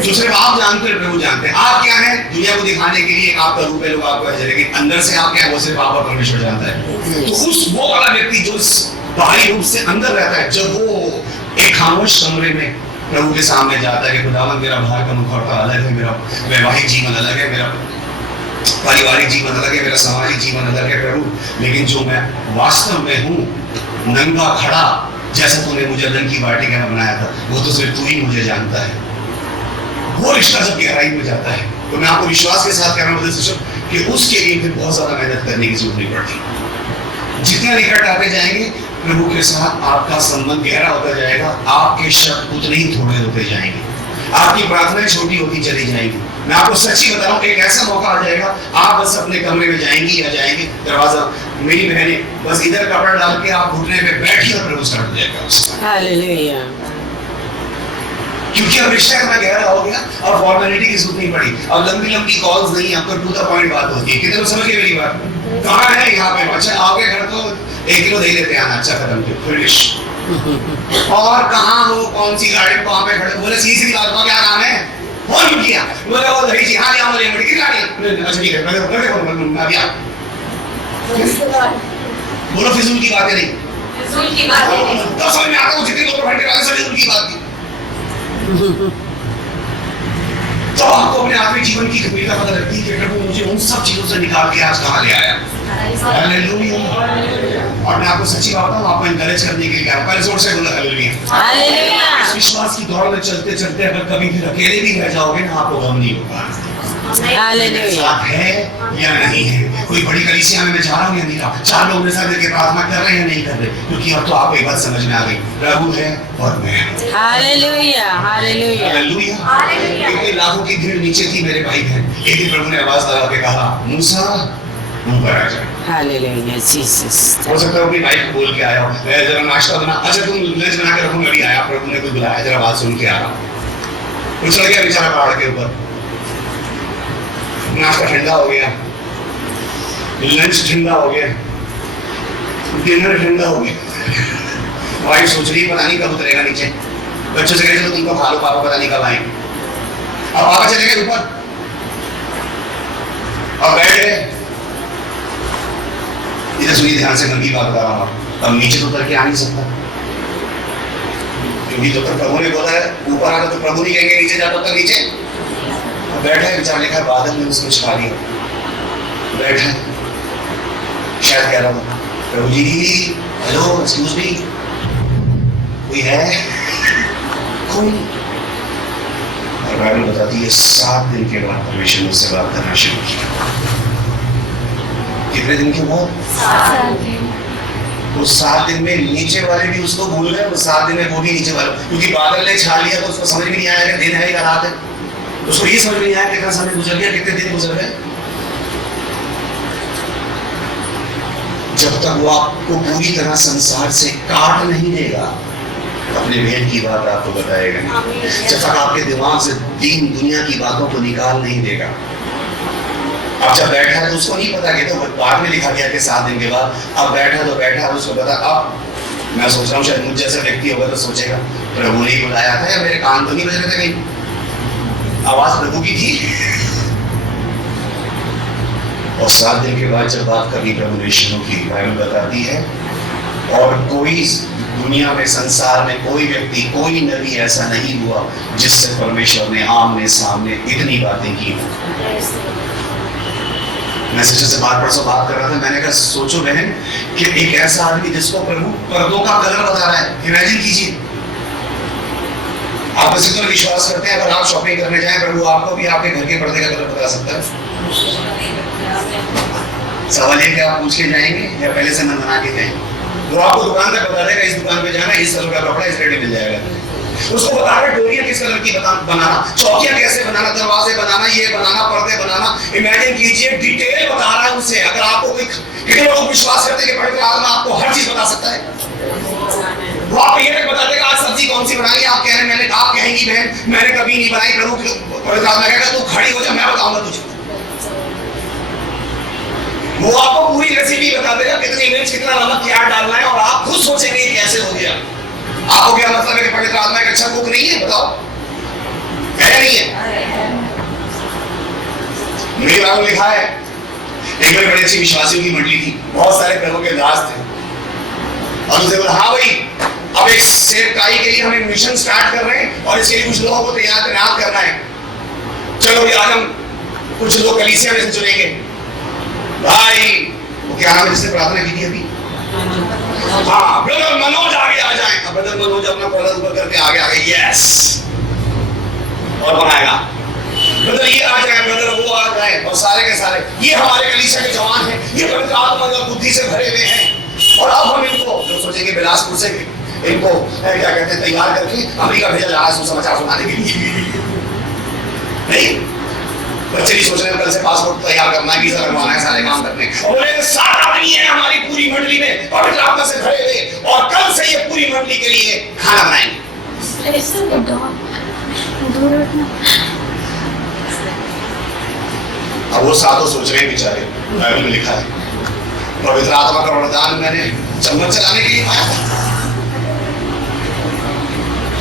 जो सिर्फ आप जानते हैं, प्रभु जानते हैं। आप क्या है दुनिया को दिखाने के लिए आपका रूप है, लोग आपको है, लेकिन अंदर से आप क्या है वो सिर्फ आप और परमेश्वर जानता है। तो उस वो वाला व्यक्ति जो बाहरी रूप से अंदर रहता है, जब वो एक खामोश कमरे में प्रभु के सामने जाता है कि खुदावन मेरा बाहर का मुखौटा अलग है, मेरा वैवाहिक जीवन अलग है, मेरा पारिवारिक जीवन अलग है, मेरा सामाजिक जीवन अलग है प्रभु, लेकिन जो मैं वास्तव में हूँ, नंगा खड़ा, जैसा तूने मुझे नंगी वाटिका में बनाया था, वो तो सिर्फ तू ही मुझे जानता है। वो रिश्ता जब गहराई में जाता है तो मैं आपको विश्वास के साथ कह रहा हूँ कि उसके लिए फिर बहुत ज्यादा मेहनत करने की जरूरत नहीं पड़ती। जितना निकट आते जाएंगे प्रभु के साथ आपका संबंध गहरा होता जाएगा, आपके शब्द उतने ही थोड़े होते जाएंगे, आपकी प्रार्थनाएं छोटी होती चली जाएंगी। मैं आपको सच्ची बता रहा हूँ, एक ऐसा मौका आ जाएगा, आप बस अपने कमरे में जाएंगी या जाएंगे, दरवाजा, मेरी बहनें, बस इधर कपड़ा डाल के आप घुटने पे बैठिए और प्रभु स्टार्ट हो जाएगा उसके साथ। हालेलुया। क्योंकि अब रिश्ता इतना गहरा हो गया, अब फॉर्मेलिटी की जरूरत नहीं पड़ी, अब लंबी लंबी कॉल्स नहीं, आपको टू द पॉइंट बात होती है। कितने लोग समझ गए मेरी बात? कहाँ है यहाँ पे? अच्छा आपके घर तो 1 किलो दही देते हैं, अच्छा खत्म किया, फिनिश। और कहाँ हो, कौन सी गाड़ी कहाँ पे खड़े? बोले सीधी बात, क्या नाम है? फोन किया, बोले वो दही जी, हाँ यहाँ बोले की गाड़ी, अच्छा ठीक है, मैं अभी आ। बोलो फिजूल की बातें नहीं, फिजूल की बातें नहीं। तो समझ में आता है जितने 2 घंटे वाले सब फिजूल की बात की। तो आपको अपने आत्मिक जीवन की गंभीरता पता लगती है कि प्रभु मुझे उन सब चीजों से निकाल के आज कहाँ ले आया। हालेलुया। और मैं आपको सच्ची बात बताऊं, आपको एनकरेज करने के लिए क्या, पहले जोर से बोलो हालेलुया। हालेलुया। इस विश्वास की दौड़ में चलते चलते अगर कभी फिर अकेले भी रह जाओगे ना, आपको गम नहीं होगा। हालेलुया। साथ है या नहीं है, कोई बड़ी कलीसिया में मैं जा रहा हूँ या नहीं रहा, 4 लोग मेरे साथ मिलकर प्रार्थना कर रहे हैं या नहीं कर रहे, क्योंकि अब तो आपको एक बात समझ में आ गई, प्रभु है और मैं। हालेलुया। हालेलुया। हालेलुया। इतने लाखों की भीड़ नीचे थी मेरे भाई बहन, एक दिन प्रभु ने आवाज लगा के कहा, मूसा ऊपर आ जा। Hallelujah Jesus. हो सकता है अपनी वाइफ को बोल के आया हो, जरा नाश्ता बना, अच्छा तुम लंच बना के रखो, मैं भी आया, प्रभु ने कुछ बुलाया, जरा बात सुन के आ रहा हूँ। कुछ चढ़ गया बेचारा पहाड़ के ऊपर, नाश्ता ठंडा हो गया, लंच ठंडा हो गया, डिनर ठंडा हो गया। वाइफ सोच रही है पता नहीं कब उतरेगा नीचे, बच्चों से कह चलो तुमको खा लो, पापा पता नहीं कब आएंगे। अब पापा चले गए ऊपर और बैठ गए। इधर सुनिए ध्यान से, गंभीर बात बता रहा हूँ, अब नीचे तो उतर के आ नहीं सकता, क्योंकि जब तक प्रभु ने बोला है ऊपर आना तो प्रभु नहीं कहेंगे नीचे जाता तक नीचे। बैठा है बेचारा, लिखा है बादल ने उसको छा लिया, बैठा है, शायद कह रहा हूँ प्रभु जी हेलो एक्सक्यूज मी, कोई है? कोई। और बाइबल बताती है 7 दिन के बाद परमेश्वर ने उससे बात करना शुरू किया। कितने दिन के बाद? 7 दिन। वो 7 दिन में नीचे वाले भी उसको भूल गए, वो 7 दिन में वो भी नीचे वाले, क्योंकि बादल ने छा लिया तो उसको समझ में नहीं आया कि दिन है या रात है, उसको ये समझ में नहीं आया कितना समय गुजर गया, कितने दिन गुजर गए। जब तक वो आपको पूरी तरह संसार से काट नहीं देगा, अपने बहन की बात आपको बताएगा, जब तक आपके दिमाग से दीन दुनिया की बातों को निकाल नहीं देगा। अब जब बैठा है तो उसको नहीं पता कि तो बाद में लिखा गया कि 7 दिन के बाद, अब बैठा तो बैठा, उसको पता। अब मैं सोच रहा हूँ शायद मुझ जैसा व्यक्ति होगा तो सोचेगा प्रभु ने ही बुलाया था, या मेरे कान तो नहीं बज रहे थे, कहीं आवाज प्रभु की थी। और 7 दिन के बाद जब बात करनी प्रभु ने शुरू की, बाइबल बताती है, और कोई दुनिया में संसार में कोई व्यक्ति कोई नबी ऐसा नहीं हुआ जिससे परमेश्वर ने आमने सामने इतनी बातें की। मैं सिस्टर से परसों बात कर रहा था, मैंने कहा सोचो बहन कि एक ऐसा आदमी जिसको प्रभु पर्दों का कलर बता रहा है, इमेजिन कीजिए। आप इसी तरह विश्वास करते हैं अगर आप शॉपिंग करने जाएं, प्रभु आपको भी आपके घर के पर्दे का कलर बता सकता है? सवाल है कि आप पूछ के जाएंगे या पहले से मन बना के जाएंगे? वो आपको दुकान तक बता देगा इस दुकान पे जाना, इस कलर का कपड़ा इस रेट में मिल जाएगा। उसको बता रहे डोरियां किस कलर की बनाना, चौकियां कैसे बनाना, दरवाजे बनाना, ये बनाना, पर्दे बनाना। इमेजिन कीजिए, डिटेल बता रहा है उससे। अगर आपको कोई, कितने लोग विश्वास करते हैं कि पवित्र आत्मा आपको हर चीज बता सकता है? वो आपको ये तक बता देगा आज सब्जी कौन सी बनाई, आप कह रहे मैंने, आप कहेंगी बहन मैंने कभी नहीं बनाई, प्रभु पवित्र आत्मा कहेगा तू खड़ी हो जा, मैं बताऊंगा तुझे। वो आपको पूरी रेसिपी बता देगा, कितनी मिर्च कितना नमक क्या डालना है, और आप खुद सोचेंगे कैसे हो गया। आपको क्या मतलब है कि पवित्र आत्मा एक अच्छा कुक नहीं है? बताओ, है नहीं है? मेरी बात में लिखा है, एक बार बड़ी अच्छी विश्वासियों की मंडली थी, बहुत सारे प्रभु के दास थे, और उसने बोला हाँ भाई अब एक सेवकाई के लिए हम एक मिशन स्टार्ट कर रहे हैं और इसके लिए कुछ लोगों को तैयार करना है, चलो आज हम कुछ लोग कलीसिया में से चुनेंगे भाई, वो क्या नाम है जिसने प्रार्थना की थी अभी? हाँ, ब्रदर मनोज आगे आ जाए। ब्रदर मनोज अपना पर्दा ऊपर करके आगे आ गए, यस, और बनाएगा। ब्रदर ये आ जाए, ब्रदर वो आ जाए, और सारे के सारे ये हमारे कलीसिया के जवान हैं, ये पवित्र आत्मा और बुद्धि से भरे हुए हैं। और अब हम इनको जो सोचेंगे बिलासपुर से इनको क्या कहते हैं तैयार करके अमेरिका भेजा जा रहा है सुसमाचार सुनाने के लिए। नहीं, बच्चे भी सोच रहे हैं कल से पासपोर्ट तैयार करना है, वीजा लगवाना है, सारे काम करने। और बोले 7 आदमी है हमारी पूरी मंडली में पवित्र आत्मा से भरे हुए, और कल से ये पूरी मंडली के लिए खाना बनाएंगे। अब वो सातों सोच रहे हैं बेचारे, बाइबल में लिखा है पवित्र आत्मा का वरदान मैंने चम्मच चलाने के लिए पाया था,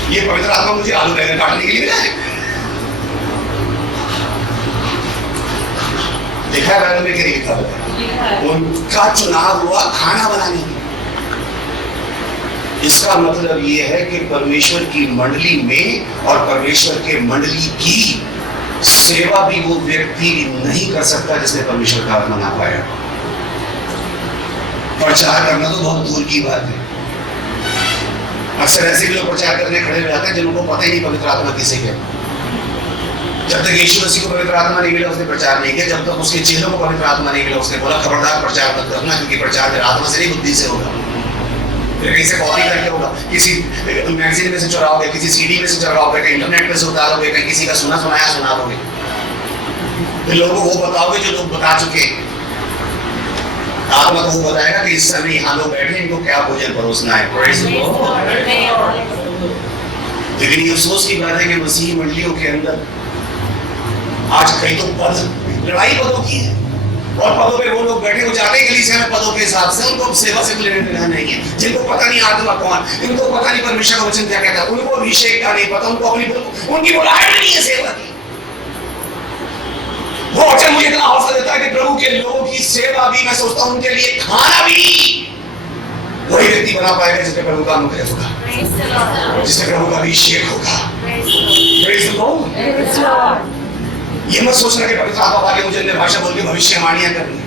ये पवित्र आत्मा मुझे आलू बैंगन काटने के लिए मिला है। लिखा है बाइबल में कि लिखा है उनका चुनाव हुआ खाना बनाने के। इसका मतलब ये है कि परमेश्वर की मंडली में और परमेश्वर के मंडली की सेवा भी वो व्यक्ति नहीं कर सकता जिसने परमेश्वर का आत्मा ना पाया। प्रचार करना तो बहुत दूर की बात है। अक्सर ऐसे भी लोग प्रचार करने खड़े हो जाते हैं जिनको पता ही नहीं पवित्र आत्मा किसे कहते। जब तक यीशु मसीह को पवित्र आत्मा नहीं मिला उसने प्रचार नहीं किया, जब तक उसके चेलों को पवित्र आत्मा नहीं मिला उसने बोला खबरदार प्रचार मत करना, क्योंकि प्रचार फिर आत्मा से नहीं बुद्धि से होगा। फिर कहीं से कॉपी करके होगा, किसी मैगजीन में से चुराओगे, किसी सीडी में से चुराओगे, कहीं इंटरनेट पे से उतारोगे, कहीं किसी का सुना सुनाया सुना दोगे, फिर लोगों को वो बताओगे जो लोग बता चुके। आत्मा को वो बताएगा कि इस समय यहाँ लोग बैठे इनको क्या भोजन परोसना है। Praise the Lord. लेकिन ये अफसोस की बात है कि मसीही मंडलियों के अंदर आज कई तो पद लड़ाई पदों की है, और पदों पे वो लोग बैठे हो जाते हैं कलीसिया में पदों के हिसाब से, उनको सेवा से लेने देना नहीं है, जिनको पता नहीं आत्मा कौन, इनको पता नहीं परमेश्वर का वचन क्या कहता है, उनको अभिषेक का नहीं पता, उनको अपनी उनकी बुलाहट नहीं है सेवा की। वो वचन मुझे इतना हौसला देता है कि प्रभु के लोगों की सेवा भी, मैं सोचता हूं उनके लिए खाना भी वही व्यक्ति बना पाएगा जिसमें प्रभु का अनुग्रह होगा, जिसमें प्रभु का अभिषेक होगा। Praise the Lord. ये मत सोचना कि पवित्र आत्मा वाले मुझे अन्य भाषा बोल के भविष्यवाणियां करनी,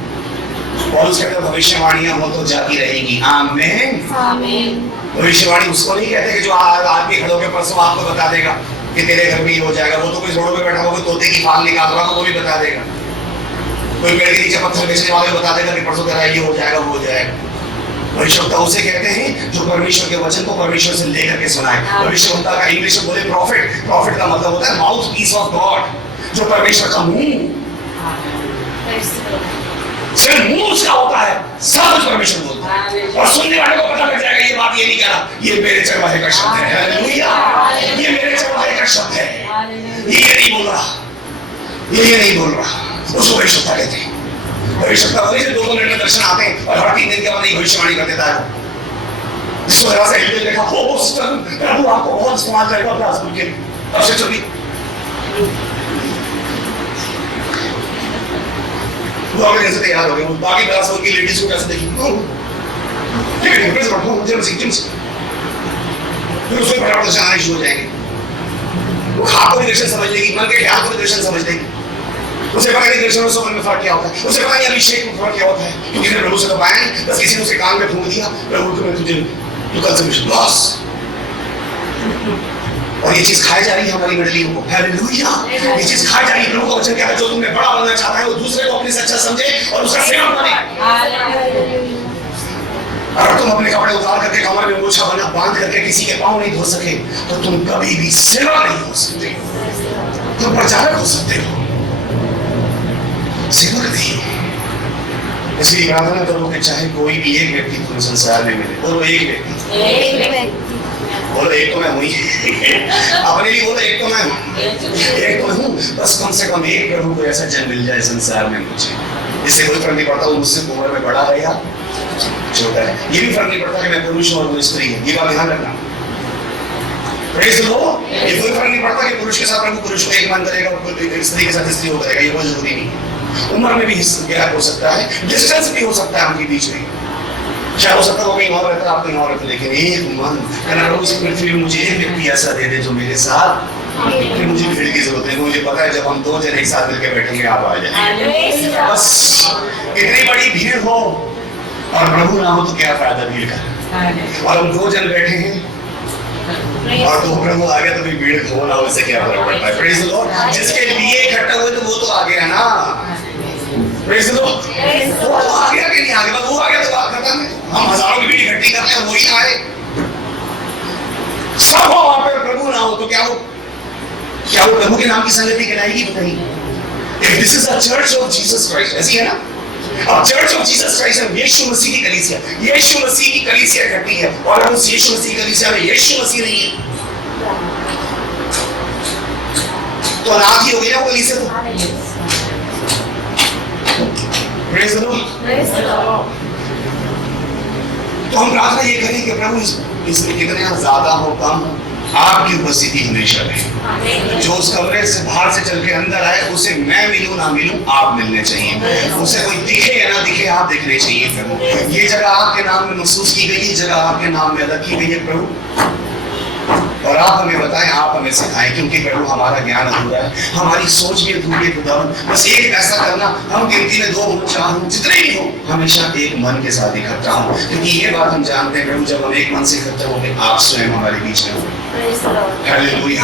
और उसके अंदर भविष्यवाणियां हो तो जाती रहेंगी। आमीन आमीन। भविष्यवाणी उसको नहीं कहते कि जो आदमी खड़े होकर परसों आपको बता देगा कि तेरे घर में ये हो जाएगा। वो तो कोई जोड़ों पे बैठा होगा, तोते की फाल निकाल रहा, तो वो भी बता देगा। कोई पेड़ के नीचे पत्थर बेचने वाले बता देगा कि परसों तेरा ये हो जाएगा, वो हो जाएगा। भविष्यवक्ता उसे कहते हैं जो परमेश्वर के वचन को परमेश्वर से लेकर के सुनाए। भविष्यवक्ता का इंग्लिश में बोले प्रॉफिट। प्रॉफिट का मतलब होता है माउथ पीस ऑफ गॉड, जो परमेश्वर का मुंह, सिर्फ मुंह उसका होता है, सब कुछ परमेश्वर बोलता है, और सुनने वाले को पता लग जाएगा ये बात ये नहीं कह रहा, ये मेरे चरवाहे का शब्द है। हालेलुया, ये मेरे चरवाहे का शब्द है, ये नहीं बोल रहा, ये नहीं बोल रहा। उसको भविष्यवक्ता कहते हैं। भविष्यवक्ता वही जो 2 मिनट में दर्शन आते हैं और हर 3 दिन के बाद नहीं भविष्यवाणी कर देता है। जिसको जरा सा हिल देखा हो प्रभु आपको बहुत इस्तेमाल करेगा बिलासपुर के। अब से चलिए वो आगे कैसे तैयार हो गए, बाकी बिलासपुर की लेडीज को कैसे देखी, ठीक है प्रेस करता हूँ जब सीखते हैं, फिर उसमें फटाफट दर्शन आने शुरू हो जाएंगे। वो खाप को भी दर्शन समझ लेगी, मन के ख्याल को भी दर्शन समझ लेगी। उसे पता नहीं दर्शन और मन में फर्क क्या होता है, उसे पता नहीं अभिषेक में फर्क क्या होता है, क्योंकि मैंने प्रभु से तो पाया नहीं, बस किसी ने उसके कान में फूंक दिया प्रभु को मैं तुझे तो कल से विश्वास। और ये चीज खाई जा रही है हमारी मंडलियों को। हालेलुया, ये चीज खाई जा रही है। प्रभु का वचन कहता है जो तुम्हें बड़ा बनना चाहता है वो दूसरे को अपने से अच्छा समझे और उसका सेवक बने। अगर तुम अपने कपड़े उतार करके कमर में मूछा बना बांध करके किसी के पांव नहीं धो सके तो तुम कभी भी सेवा नहीं हो सकते, तुम प्रचारक हो सकते हो, सेवक नहीं। इसलिए प्रार्थना करो कि चाहे कोई भी एक व्यक्ति तुम्हें संसार में मिले, बोलो एक व्यक्ति, बोलो एक तो मैं हुई अपने लिए बोलो एक तो मैं हूँ, बस कम से कम एक प्रभु को ऐसा जन मिल जाए संसार में मुझे, इससे कोई फर्क नहीं पड़ता वो मुझसे उम्र में बड़ा है या छोटा है, ये भी फर्क नहीं पड़ता कि मैं पुरुष और वो स्त्री है, ये बात ध्यान रखना। Praise the Lord. ये कोई फर्क नहीं पड़ता कि पुरुष के साथ प्रभु पुरुष को एक मान करेगा, स्त्री के साथ स्त्री हो करेगा, ये कोई जरूरी नहीं। उम्र में भी गैप हो सकता है, डिस्टेंस भी हो सकता है उनके बीच में, क्या हो सकता है वो कहीं और रहता है आप कहीं और रहते, लेकिन एक मन कहना प्रभु इस पृथ्वी में मुझे एक व्यक्ति ऐसा दे दे जो मेरे साथ फिर मुझे भीड़ की जरूरत नहीं, मुझे पता है जब हम 2 जन एक साथ मिलकर बैठेंगे आप आ जाएंगे। बस इतनी बड़ी भीड़ हो और प्रभु ना हो तो क्या फायदा भीड़ का। और हम 2 जन बैठे हैं और तो प्रभु आ गया तो भी भीड़ हो ना हो, इससे क्या फर्क पड़ता है। Praise the Lord. जिसके लिए इकट्ठा हुए तो वो तो आ गया ना। Praise the Lord. वो तो आ गया कि नहीं आ गया, वो आ गया तो बात खत्म है। हम हजारों की भीड़ इकट्ठी करते हैं, वही आए सब हो वहां पे, प्रभु ना हो तो क्या वो प्रभु के नाम की संगति कहलाएगी? बताइए। If this is a church of Jesus Christ, ऐसी है ना? अब चर्च ऑफ जीसस क्राइस्ट है यीशु मसीह की कलीसिया, यीशु मसीह की कलीसिया इकट्ठी है और उस यीशु मसीह की कलीसिया में यीशु मसीह नहीं है तो अनाथ ही हो गया वो कलीसिया। Praise the Lord. तो हम प्रार्थना ये करें कि प्रभु इसमें कितने ज्यादा हो कम आपकी उपस्थिति हमेशा रहे। जो उस कमरे से बाहर से चल के अंदर आए उसे मैं मिलूं ना मिलूं आप मिलने चाहिए, उसे कोई दिखे या ना दिखे आप दिखने चाहिए। प्रभु ये जगह आपके नाम में महसूस की गई, ये जगह आपके नाम में अलग की गई है प्रभु, और आप हमें बताएं, आप हमें सिखाएं, क्योंकि प्रभु हमारा ज्ञान अधूरा है, हमारी सोच भी अधूरी है खुदावन। बस एक ऐसा करना, हम गिनती में 2 हो 4 हो जितने भी हो हमेशा एक मन के साथ इकट्ठा हो, क्योंकि ये बात हम जानते हैं प्रभु जब हम एक मन से इकट्ठा होंगे आप स्वयं हमारे बीच में होंगे। हालेलुया।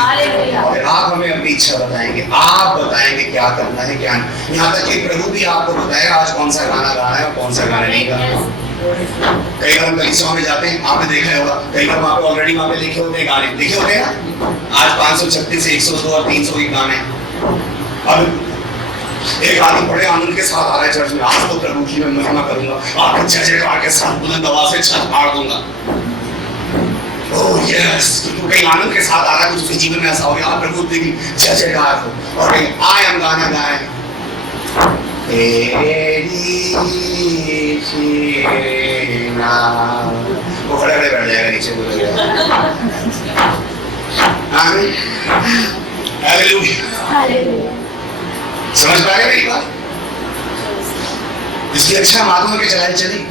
और आप हमें अपनी इच्छा बताएंगे, आप बताएंगे क्या करना है क्या नहीं। यहाँ तक कि प्रभु भी आपको बताएगा आज कौन सा गाना गाना है और कौन सा गाना नहीं गाना। कई बार हम कलीसियाओं में जाते हैं, आपने देखा होगा, कई बार वहाँ पे ऑलरेडी वहाँ पे लिखे होते हैं गाने, लिखे होते हैं ना। आज 536 से 102 और 300 के गाने। अब एक आदमी बड़े आनंद के साथ आ रहा है चर्च में, आज तो प्रभु की मैं महिमा करूंगा, आपको जय जयकार के साथ बुलंद आवाज से छत फाड़ दूंगा। ओह यस, तो कहीं आनंद के साथ आ रहा है, कुछ उसके जीवन में ऐसा हो गया प्रभु की जय जयकार हो, और कहीं आए हम गाना गाए वो खड़े खड़े बैठ जाएगा नीचे बोलेगा आमीन हालेलुया। समझ पा रहे मेरी बात? इसकी अच्छा माध्यम के चलाए चली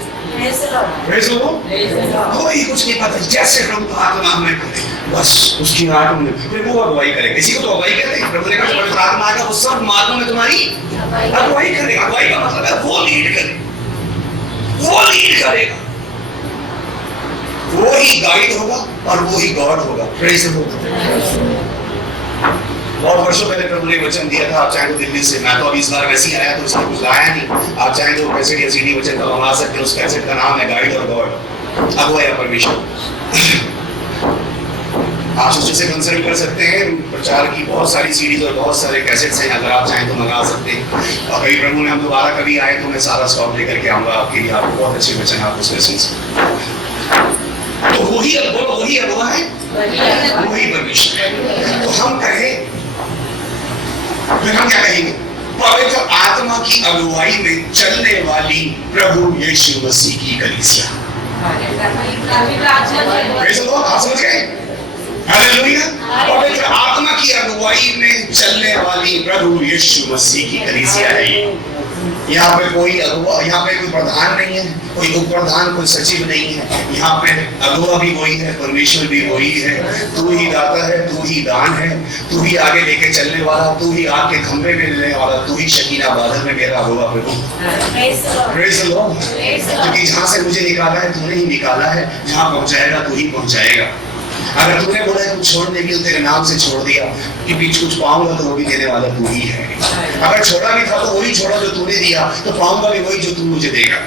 कोई कुछ नहीं पता, जैसे प्रभु आत्मा हमें करे बस उसकी आत्मा में फिर वो अगुवाई करेगा। इसी को तो अगुवाई कहते हैं। प्रभु ने कहा पवित्र आत्मा आएगा वो सब माध्यम में तुम्हारी अगुवाई करेगा। अगुवाई का मतलब है वो लीड करे, वो लीड करेगा, वो ही गाइड होगा और वो ही गॉड होगा। Praise the Lord. बहुत वर्षों पहले प्रभु ने वचन दिया था, आप चाहे तो दिल्ली से, मैं तो अभी इस बार वैसे ही आया तो उसने कुछ लाया नहीं, आप चाहे तो कैसेट या सीडी वचन का मंगा सकते हैं। उस कैसेट का नाम है गाइड और गॉड, अगुवाई या परमेश्वर। आप उससे कंसल्ट कर सकते हैं, प्रचार की बहुत सारी सीडीज और बहुत सारे कैसेट्स हैं, अगर आप चाहें तो मंगा सकते हैं। और कभी प्रभु ने हम दोबारा कभी आए तो मैं सारा स्टॉक लेकर के आऊंगा आपके लिए, आपको बहुत अच्छे वचन आप उसमें सुन सकते हैं। तो वही अगुवा है, वही परमेश्वर। तो हम कहें, फिर हम क्या कहेंगे? पवित्र आत्मा की अगुवाई में चलने वाली प्रभु यीशु मसीह की कलीसिया। आप समझ गए? हालेलुया। पवित्र आत्मा की अगुवाई में चलने वाली प्रभु यीशु मसीह की कलीसिया है ये। यहाँ पे कोई अगुवा, यहाँ पे कोई प्रधान नहीं है, कोई उप प्रधान, कोई सचिव नहीं है। यहाँ पे अगुवा भी वही है, परमेश्वर भी वही है। तू ही दाता है, तू ही दान है, तू ही आगे लेके चलने वाला, तू ही आग के खंभे में लेने वाला, तू ही शकीना बादल में मेरा अगुवा प्रभु। Praise the Lord. क्योंकि जहाँ से मुझे निकाला है तूने ही निकाला है, जहाँ पहुँचाएगा तू ही पहुँचाएगा। अगर तूने बोला है कुछ छोड़ने के लिए, तेरे नाम से छोड़ दिया कि बीच कुछ पाऊंगा तो वो भी देने वाला तू ही है। अगर छोड़ा भी था तो वही छोड़ा जो तूने दिया, तो पाऊंगा भी वही जो तू मुझे देगा।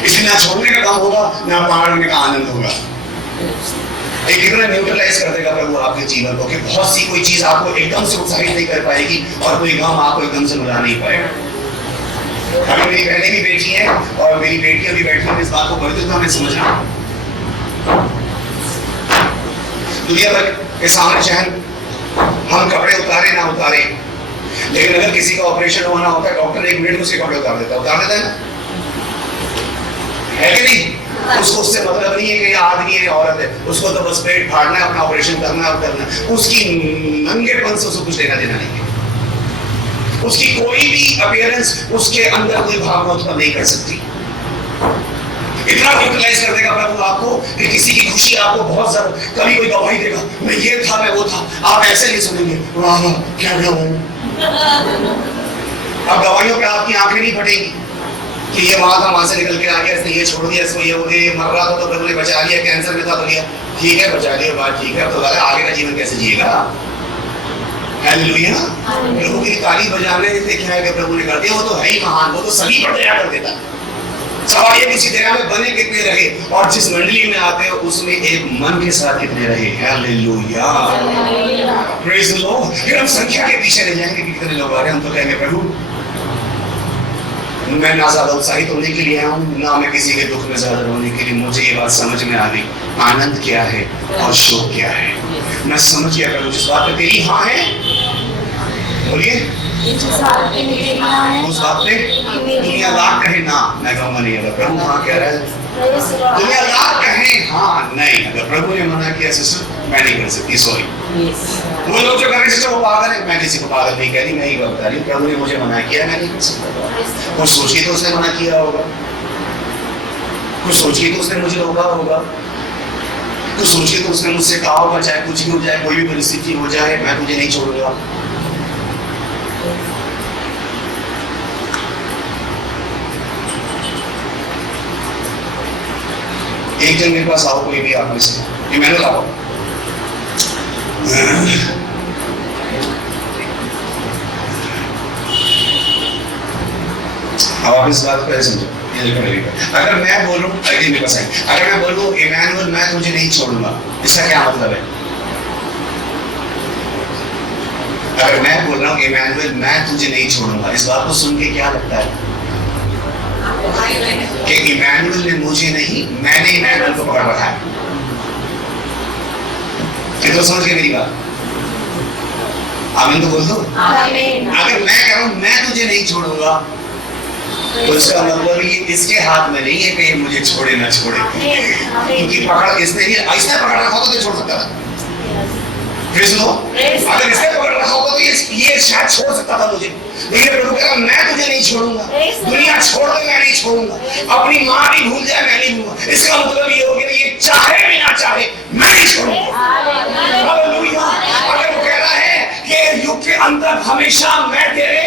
इसलिए ना छोड़ने का काम होगा ना पाने का आनंद होगा। एक इतना न्यूट्रलाइज कर देगा प्रभु आपके जीवन को कि बहुत सी कोई चीज आपको एकदम से उत्साहित नहीं कर पाएगी और कोई गम आपको एकदम से मिला नहीं पाएगा। अभी मेरी बहनें भी बैठी हैं और मेरी बेटियां भी बैठी हैं, इस बात को बड़े हमें समझना। दुनिया भर के सामने चाहे हम कपड़े उतारे ना उतारे, लेकिन अगर किसी का ऑपरेशन होना होता है, डॉक्टर 1 मिनट में उसके कपड़े उतार देता है ना, है कि नहीं? उसको उससे मतलब नहीं है कि ये आदमी है औरत है, उसको तो बस पेट फाड़ना है, अपना ऑपरेशन करना है, करना है। उसकी नंगेपन से उसको कुछ लेना देना नहीं है। उसकी कोई भी अपीयरेंस उसके अंदर कोई भावना उत्पन्न नहीं कर सकती। इतना यूटिलाइज कर देगा प्रभु आपको कि किसी की खुशी आपको बहुत ज्यादा, कभी कोई गवाही देगा, मैं ये था, मैं वो था, आप ऐसे नहीं सुनेंगे, वाह क्या गवाही। अब गवाहियों पे आपकी आंखें नहीं फटेंगी कि ये वहां था, वहां से निकल के आ गया, इसने ये छोड़ दिया, इसको ये हो गया, ये मर रहा था तो प्रभु ने बचा लिया, कैंसर में था तो लिया, ठीक है बचा लिया, बात ठीक है, अब तो आगे का जीवन कैसे जिएगा। हालेलुया। प्रभु की ताली बजाने से क्या है कि प्रभु ने कर दिया, वो तो है ही महान, वो तो सभी पर दया कर देता है। सवाल ये किसी दया में बने कितने रहे, और जिस मंडली में आते हो उसमें एक मन के साथ कितने रहे। Hallelujah, praise the Lord. फिर हम संख्या के पीछे नहीं जाएंगे कि कितने लोग आ रहे हैं, हम तो कहेंगे प्रभु मैं ना ज्यादा उत्साहित होने के लिए आया हूँ, ना मैं किसी के दुख में ज्यादा रोने के लिए। मुझे ये बात समझ में आ गई, आनंद क्या है और शोक क्या है। मैं समझ गया प्रभु जिस बात पे तेरी हाँ है, बोलिए उस बात पे दुनिया लाख कहे ना, मैं कहूँगा नहीं। अगर प्रभु हाँ कह रहा है, दुनिया लाख कहे हाँ नहीं, अगर प्रभु ने मना किया सिस्टर मैं नहीं कर सकती, सॉरी। वो लोग जो कर रहे सिस्टर वो पागल है, मैं किसी को पागल नहीं कह रही, मैं ही बता रही हूँ प्रभु ने मुझे मना किया, मैं नहीं कर सकता। कुछ सोच के तो उसने मना किया होगा, कुछ सोच के तो उसने मुझे रोका होगा, कुछ सोच के तो उसने मुझसे कहा होगा चाहे कुछ भी हो जाए, कोई भी परिस्थिति हो जाए, मैं तुझे नहीं छोड़ूंगा। एक जन मेरे पास आओ, कोई भी आप में से, ये मैंने लाओ। अब आप इस बात को समझो, अगर मैं बोलूं, मेरे पास है, अगर मैं बोलूं इमैनुअल मैं तुझे नहीं छोड़ूंगा, इसका क्या मतलब है? अगर मैं बोल रहा हूं इमैनुअल मैं तुझे नहीं छोड़ूंगा, इस बात को सुन के क्या लगता है कि इमैनुअल ने मुझे नहीं, मैंने इमैनुअल को पकड़ रखा है। तो समझ गए मेरी बात? आमीन तो बोल दो। अगर मैं कह रहा हूं मैं तुझे नहीं छोड़ूंगा, तो इसका मतलब ये इसके हाथ में नहीं है कि ये मुझे छोड़े ना छोड़े, क्योंकि पकड़ इसने पकड़ रखा होता तो छोड़ सकता था। अगर इसने पकड़ रखा होगा तो ये शायद छोड़ सकता था मुझे, लेकिन प्रभु कह रहा मैं तुझे नहीं छोड़ूंगा, दुनिया छोड़ दे मैं नहीं छोड़ूंगा, अपनी माँ भी भूल जाए मैं नहीं भूलूंगा। इसका मतलब ये हो गया ये चाहे भी ना चाहे मैं नहीं छोड़ूंगा। हालेलुया। अगर वो कह रहा है कि युग के अंदर हमेशा मैं तेरे,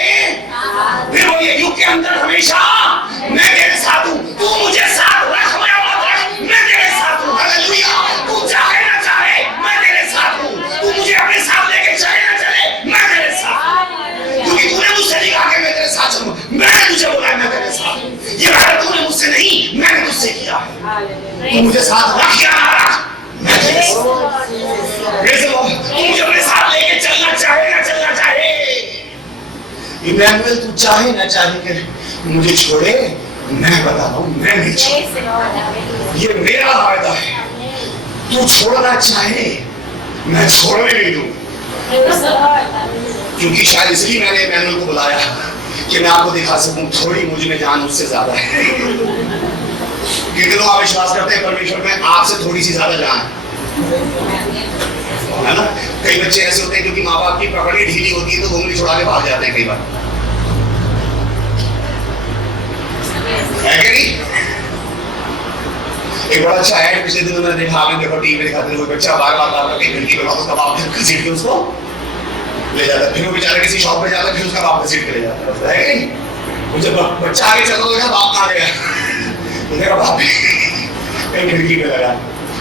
फिर वो ये युग के अंदर हमेशा मैं तेरे साथ हूँ, तू मुझे साथ रख, मैं तेरे साथ हूँ। हालेलुया। तू चाहे ना चाहे मैं तेरे साथ हूँ, तू मुझे अपने साथ लेके चले ना चले मैं तेरे साथ, क्योंकि तूने मुझसे नहीं कहा कि मैं तेरे साथ चलूं, मैंने तुझे बोला मैं तेरे साथ हूं। ये वादा तूने मुझसे नहीं मैंने तुझसे किया है। तू मुझे साथ रख या ना रख मैं तेरे साथ, तू मुझे अपने साथ लेके चलना चाहे ना चलना चाहे। इमैनुअल तू चाहे ना चाहे कि मुझे छोड़े, मैं बता रहा हूं मैं नहीं छोड़ूंगा, ये मेरा वादा है। तू छोड़ना चाहे मैं छोड़ने नहीं दूं, क्योंकि शायद इसलिए मैंने इमैनुअल को बुलाया कि मैं आपको दिखा सकूं थोड़ी मुझ में जान उससे ज्यादा है। कितने लोग आप विश्वास करते हैं परमेश्वर में आपसे थोड़ी सी ज्यादा जान है ना? कई बच्चे ऐसे होते हैं क्योंकि माँ बाप की पकड़ी ढीली होती है तो उंगली छुड़ा के भाग जाते हैं कई बार, है कि नहीं? एक बड़ा अच्छा ऐड पिछले दिनों मैंने देखा, आपने देखो टीवी में दिखाते थे, कोई बच्चा बार-बार करके खिड़की पे उसका बाप घसीट के उसको ले जाता है, फिर वो बेचारा किसी शॉप पे जाता है, फिर उसका बाप घसीट के ले जाता है कि नहीं? वो जब बच्चा आगे चलता तो बाप कहाँ गया, उसका बाप कहीं खिड़की पे लगा।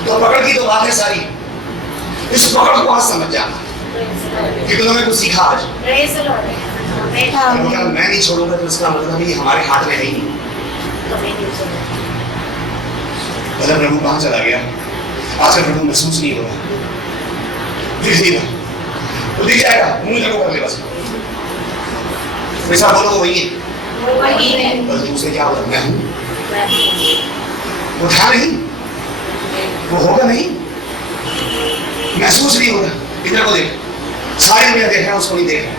तो पकड़ की तो बात है सारी, इस पकड़ को आज समझ जाना कि तुमने कुछ सीखा आज। मैं नहीं छोड़ूंगा तो इसका मतलब ये हमारे हाथ में नहीं। मतलब प्रभु कहाँ चला गया? आजकल प्रभु महसूस नहीं हो रहा, दिख नहीं रहा, वो दिख जाएगा, मुंह जगह कर ले बस, वैसा बोलो वही है, बस दूसरे क्या बोला मैं हूँ, वो था नहीं, वो होगा नहीं, महसूस नहीं होगा। इधर को देख, सारी दुनिया देख रहा है, उसको नहीं देख रहा।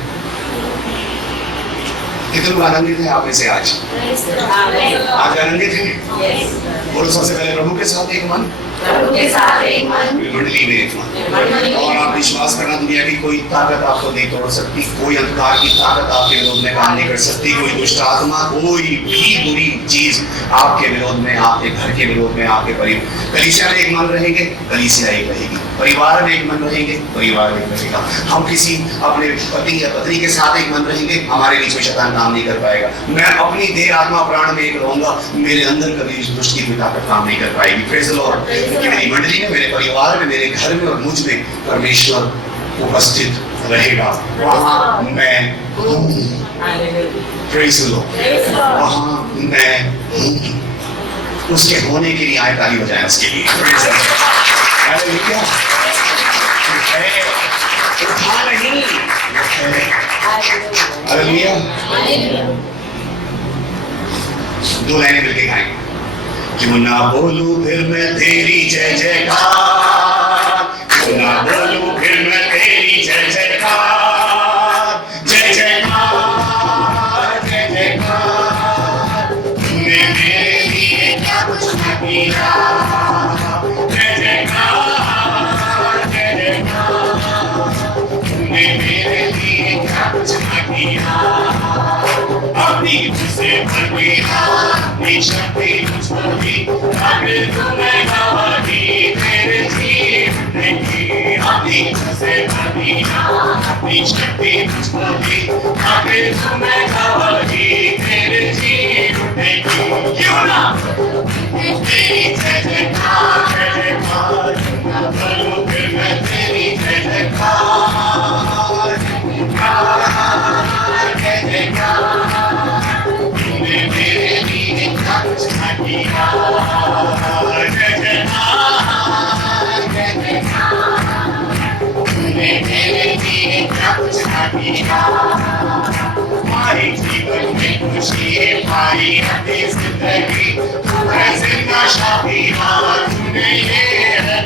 कितने लोग आनंदित हैं आप में से आज आनंदित हैं? बोलो सबसे पहले प्रभु के साथ एक मन, प्रभु के साथ एक मन, मंडली में एक मन। और आप विश्वास करना, दुनिया की कोई ताकत आपको नहीं तोड़ सकती, कोई अंधकार की ताकत आपके विरोध में काम नहीं कर सकती, कोई दुष्ट आत्मा, कोई भी बुरी चीज आपके विरोध में, आपके घर के विरोध में, आपके परिवार, कलीसिया में एक मन रहेंगे, कलीसिया एक रहेगी, परिवार में एक मन रहेंगे, परिवार एक रहेगा। हम किसी अपने पति या पत्नी के साथ एक मन रहेंगे, हमारे बीच में शैतान काम नहीं कर पाएगा। मैं अपनी देह आत्मा प्राण में एक रहूंगा, मेरे अंदर कभी दुष्ट की कोई ताकत काम नहीं कर पाएगी। Praise the Lord. क्योंकि मेरी मंडली में, मेरे परिवार में, मेरे घर में और मुझ में परमेश्वर उपस्थित रहेगा। वहां मैं हूँ। Praise the Lord. वहां मैं हूँ। उसके होने के लिए आए, ताली बजाएं उसके लिए। Praise the Lord. हालेलुया। उठा नहीं, हालेलुया। दो लाइनें मिलके गाएंगे। क्यों ना बोलूं फिर मैं तेरी जय जयकार, क्यों ना बोलूं फिर मैं तेरी जय जयकार, जय जयकार, जय जयकार। तूने मेरे लिए क्या कुछ न किया, जय जयकार, जय जयकार। तूने मेरे लिए क्या कुछ न किया, अपनी तुझसे भर गया, अपनी शक्ति मुझको दी, अगर तुम्हें गवाही तेरे जीवन की, अपनी तुझसे भर गया, अपनी शक्ति मुझको दी, अगर तुम्हें गवाही तेरे जीवन की। क्यों ना तेरी जय जयकार, जय जयकार, बोलो फिर मैं तेरी जय जयकार, जय जयकार। तूने मेरे लिए क्या कुछ न किया, जय जयकार, जय जयकार। तूने मेरे लिए क्या कुछ न किया, हमारे जीवन में खुशी पाई, अपनी जिंदगी तू है जिंदा शादीहार, तूने ये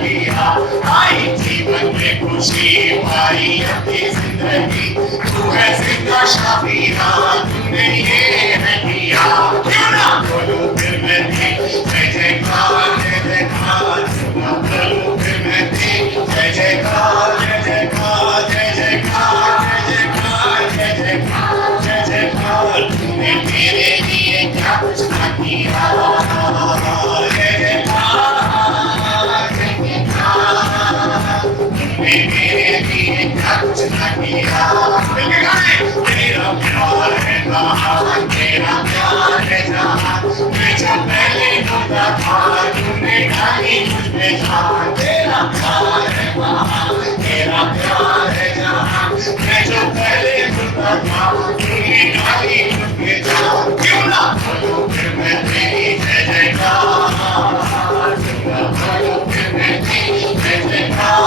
दिया। आई जीवन में खुशी पाई, अपनी जिंदगी तू है जिंदा शादीहार, तूने ये दिया। क्यों ना बोलूं फिर मैं जय जयकार, जय जयकार। क्यों ना बोलूं फिर मैं जय जयकार, जय जयकार, जय जयकार, जय जयकार, जय जयकार, जय जयकार। तूने मेरे लिए क्या कुछ न किया, जय जयकार, जय जयकार। तूने मेरे लिए क्या कुछ न किया, तेरा प्यार है महान, तेरा प्यार है जहान। मैं जब पहले होता था, तूने डाली मुझ में जान, तेरा प्यार है महान, तेरा प्यार है जहान। मैं जो पहले होता था, तूने डाली मुझ में जान। क्यों ना बोलूं फिर मैं तेरी जय जयकार, क्यों ना बोलूं फिर मैं तेरी जय जयकार,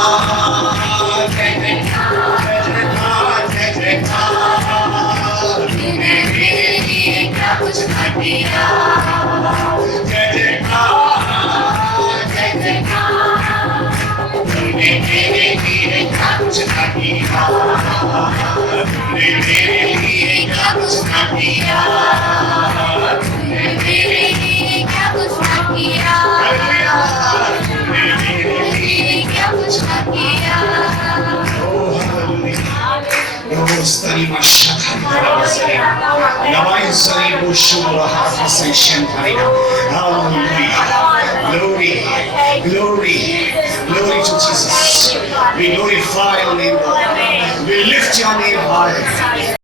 जय जयकार, जय जयकार, जय जयकार। तूने मेरे लिए क्या कुछ न किया, जय जयकार, जय जयकार। तूने मेरे लिए क्या कुछ न किया, तूने मेरे लिए क्या कुछ न किया, तूने मेरे लिए क्या कुछ न किया, तूने मेरे लिए क्या कुछ न किया। Stari mashakari, Navai Sari Bushura Hassan Harina. Hallelujah. Glory, glory, glory to Jesus. We glorify your name, Lord. We lift your name high.